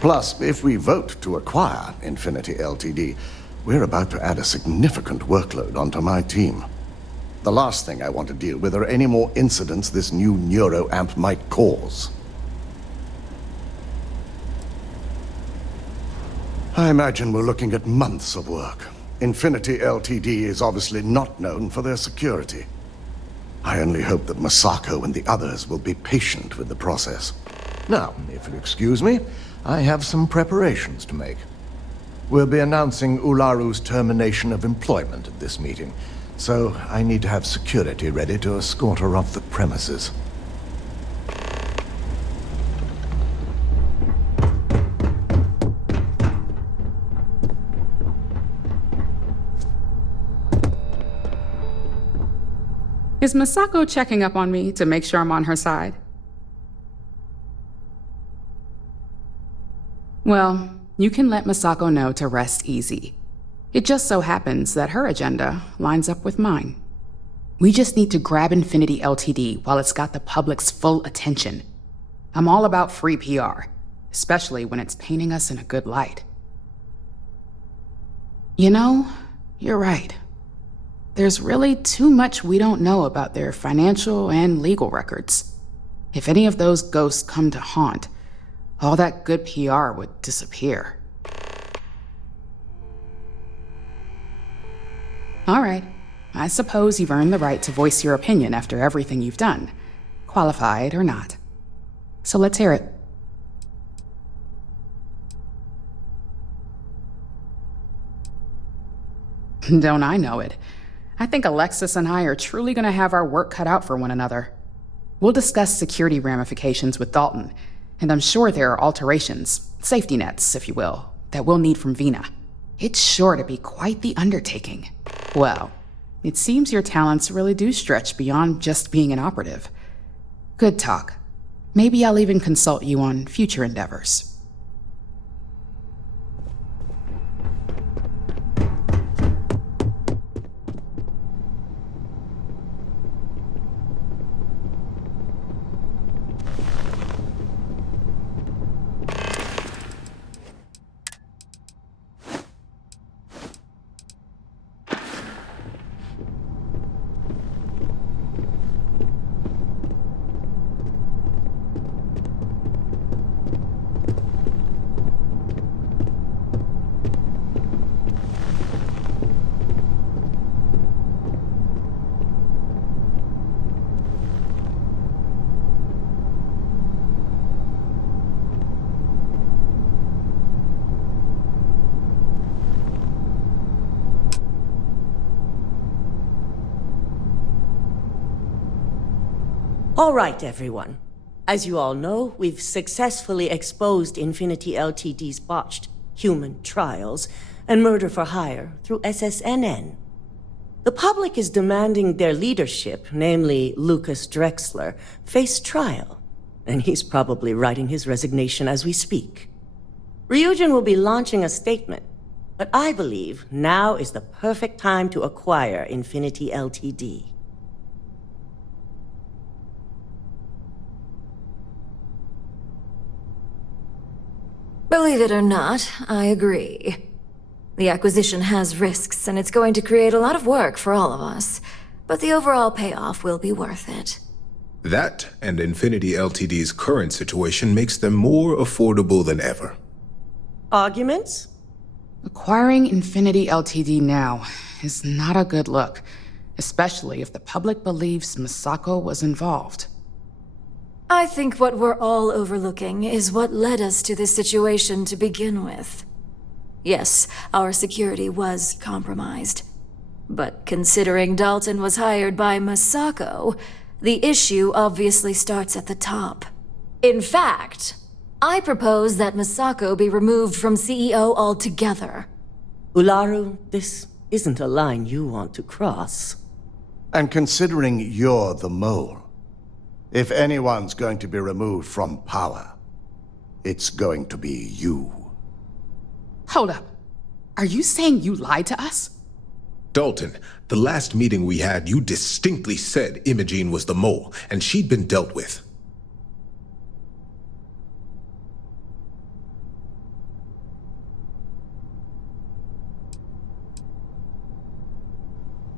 Plus, if we vote to acquire Infinity Ltd., we're about to add a significant workload onto my team. The last thing I want to deal with are any more incidents this new neuroamp might cause. I imagine we're looking at months of work. Infinity Ltd. Is obviously not known for their security. I only hope that Masako and the others will be patient with the process. Now, if you'll excuse me, I have some preparations to make. We'll be announcing Ularu's termination of employment at this meeting, so I need to have security ready to escort her off the premises. Is Masako checking up on me to make sure I'm on her side? Well, you can let Masako know to rest easy. It just so happens that her agenda lines up with mine. We just need to grab Infinity Ltd. While it's got the public's full attention. I'm all about free PR, especially when it's painting us in a good light. You know, you're right. There's really too much we don't know about their financial and legal records. If any of those ghosts come to haunt, all that good PR would disappear. All right, I suppose you've earned the right to voice your opinion after everything you've done, qualified or not. So let's hear it. Don't I know it? I think Alexis and I are truly going to have our work cut out for one another. We'll discuss security ramifications with Dalton, and I'm sure there are alterations, safety nets, if you will, that we'll need from Vina. It's sure to be quite the undertaking. Well, it seems your talents really do stretch beyond just being an operative. Good talk. Maybe I'll even consult you on future endeavors. All right, everyone. As you all know, we've successfully exposed Infinity Ltd's botched human trials and murder for hire through SSNN. The public is demanding their leadership, namely Lucas Drexler, face trial, and he's probably writing his resignation as we speak. RYUJIN will be launching a statement, but I believe now is the perfect time to acquire Infinity Ltd. Believe it or not, I agree. The acquisition has risks, and it's going to create a lot of work for all of us. But the overall payoff will be worth it. That and Infinity Ltd's current situation makes them more affordable than ever. Arguments? Acquiring Infinity Ltd now is not a good look, especially if the public believes Misako was involved. I think what we're all overlooking is what led us to this situation to begin with. Yes, our security was compromised. But considering Dalton was hired by Misako, the issue obviously starts at the top. In fact, I propose that Misako be removed from CEO altogether. Ularu, this isn't a line you want to cross. And considering you're the mole, if anyone's going to be removed from power, it's going to be you. Hold up. Are you saying you lied to us? Dalton, the last meeting we had, you distinctly said Imogene was the mole, and she'd been dealt with.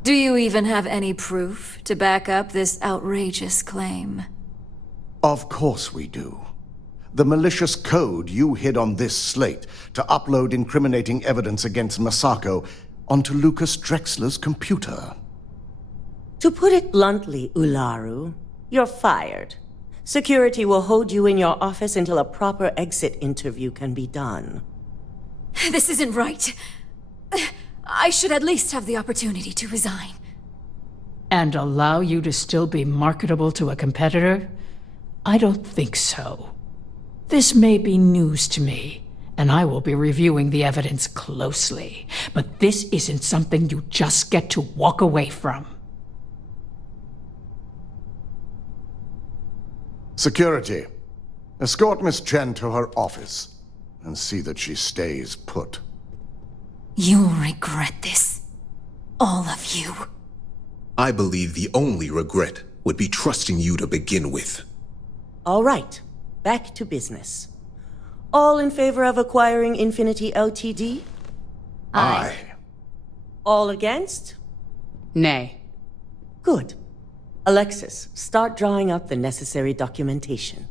Do you even have any proof to back up this outrageous claim? Of course we do. The malicious code you hid on this slate to upload incriminating evidence against Misako onto Lucas Drexler's computer. To put it bluntly, Ularu, you're fired. Security will hold you in your office until a proper exit interview can be done. This isn't right. I should at least have the opportunity to resign. And allow you to still be marketable to a competitor? I don't think so. This may be news to me, and I will be reviewing the evidence closely. But this isn't something you just get to walk away from. Security, escort Miss Chen to her office and see that she stays put. You'll regret this. All of you. I believe the only regret would be trusting you to begin with. All right, back to business. All in favor of acquiring Infinity Ltd? Aye. All against? Nay. Good. Alexis, start drawing up the necessary documentation.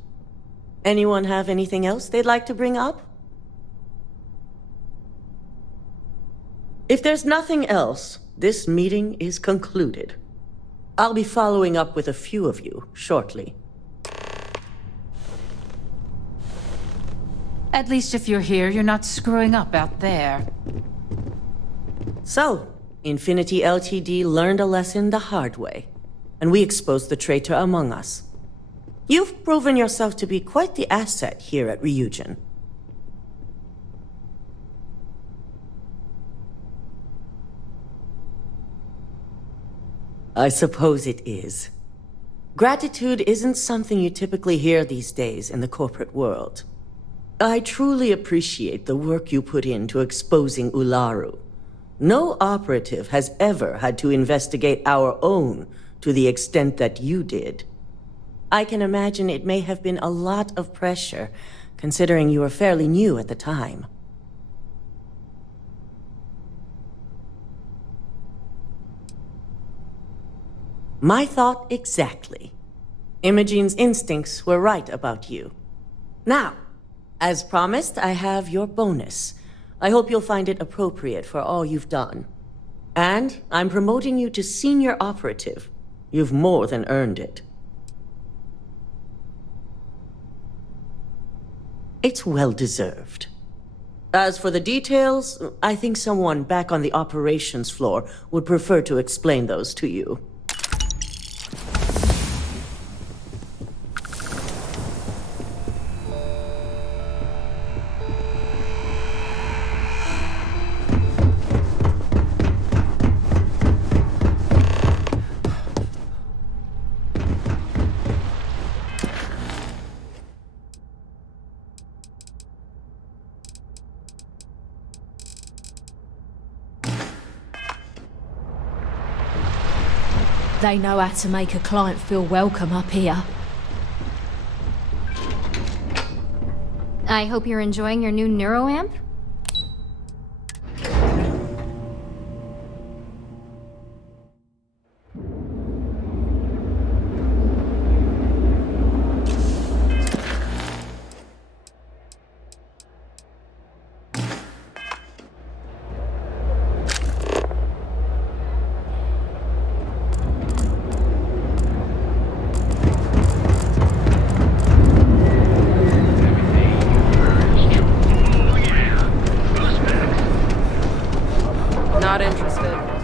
Anyone have anything else they'd like to bring up? If there's nothing else, this meeting is concluded. I'll be following up with a few of you shortly. At least if you're here, you're not screwing up out there. So, Infinity LTD learned a lesson the hard way, and we exposed the traitor among us. You've proven yourself to be quite the asset here at RYUJIN. I suppose it is. Gratitude isn't something you typically hear these days in the corporate world. I truly appreciate the work you put into exposing Ularu. No operative has ever had to investigate our own to the extent that you did. I can imagine it may have been a lot of pressure, considering you were fairly new at the time. My thought exactly. Imogene's instincts were right about you. Now, as promised, I have your bonus. I hope you'll find it appropriate for all you've done. And I'm promoting you to senior operative. You've more than earned it. It's well deserved. As for the details, I think someone back on the operations floor would prefer to explain those to you. They know how to make a client feel welcome up here. I hope you're enjoying your new neuroamp. Not interested.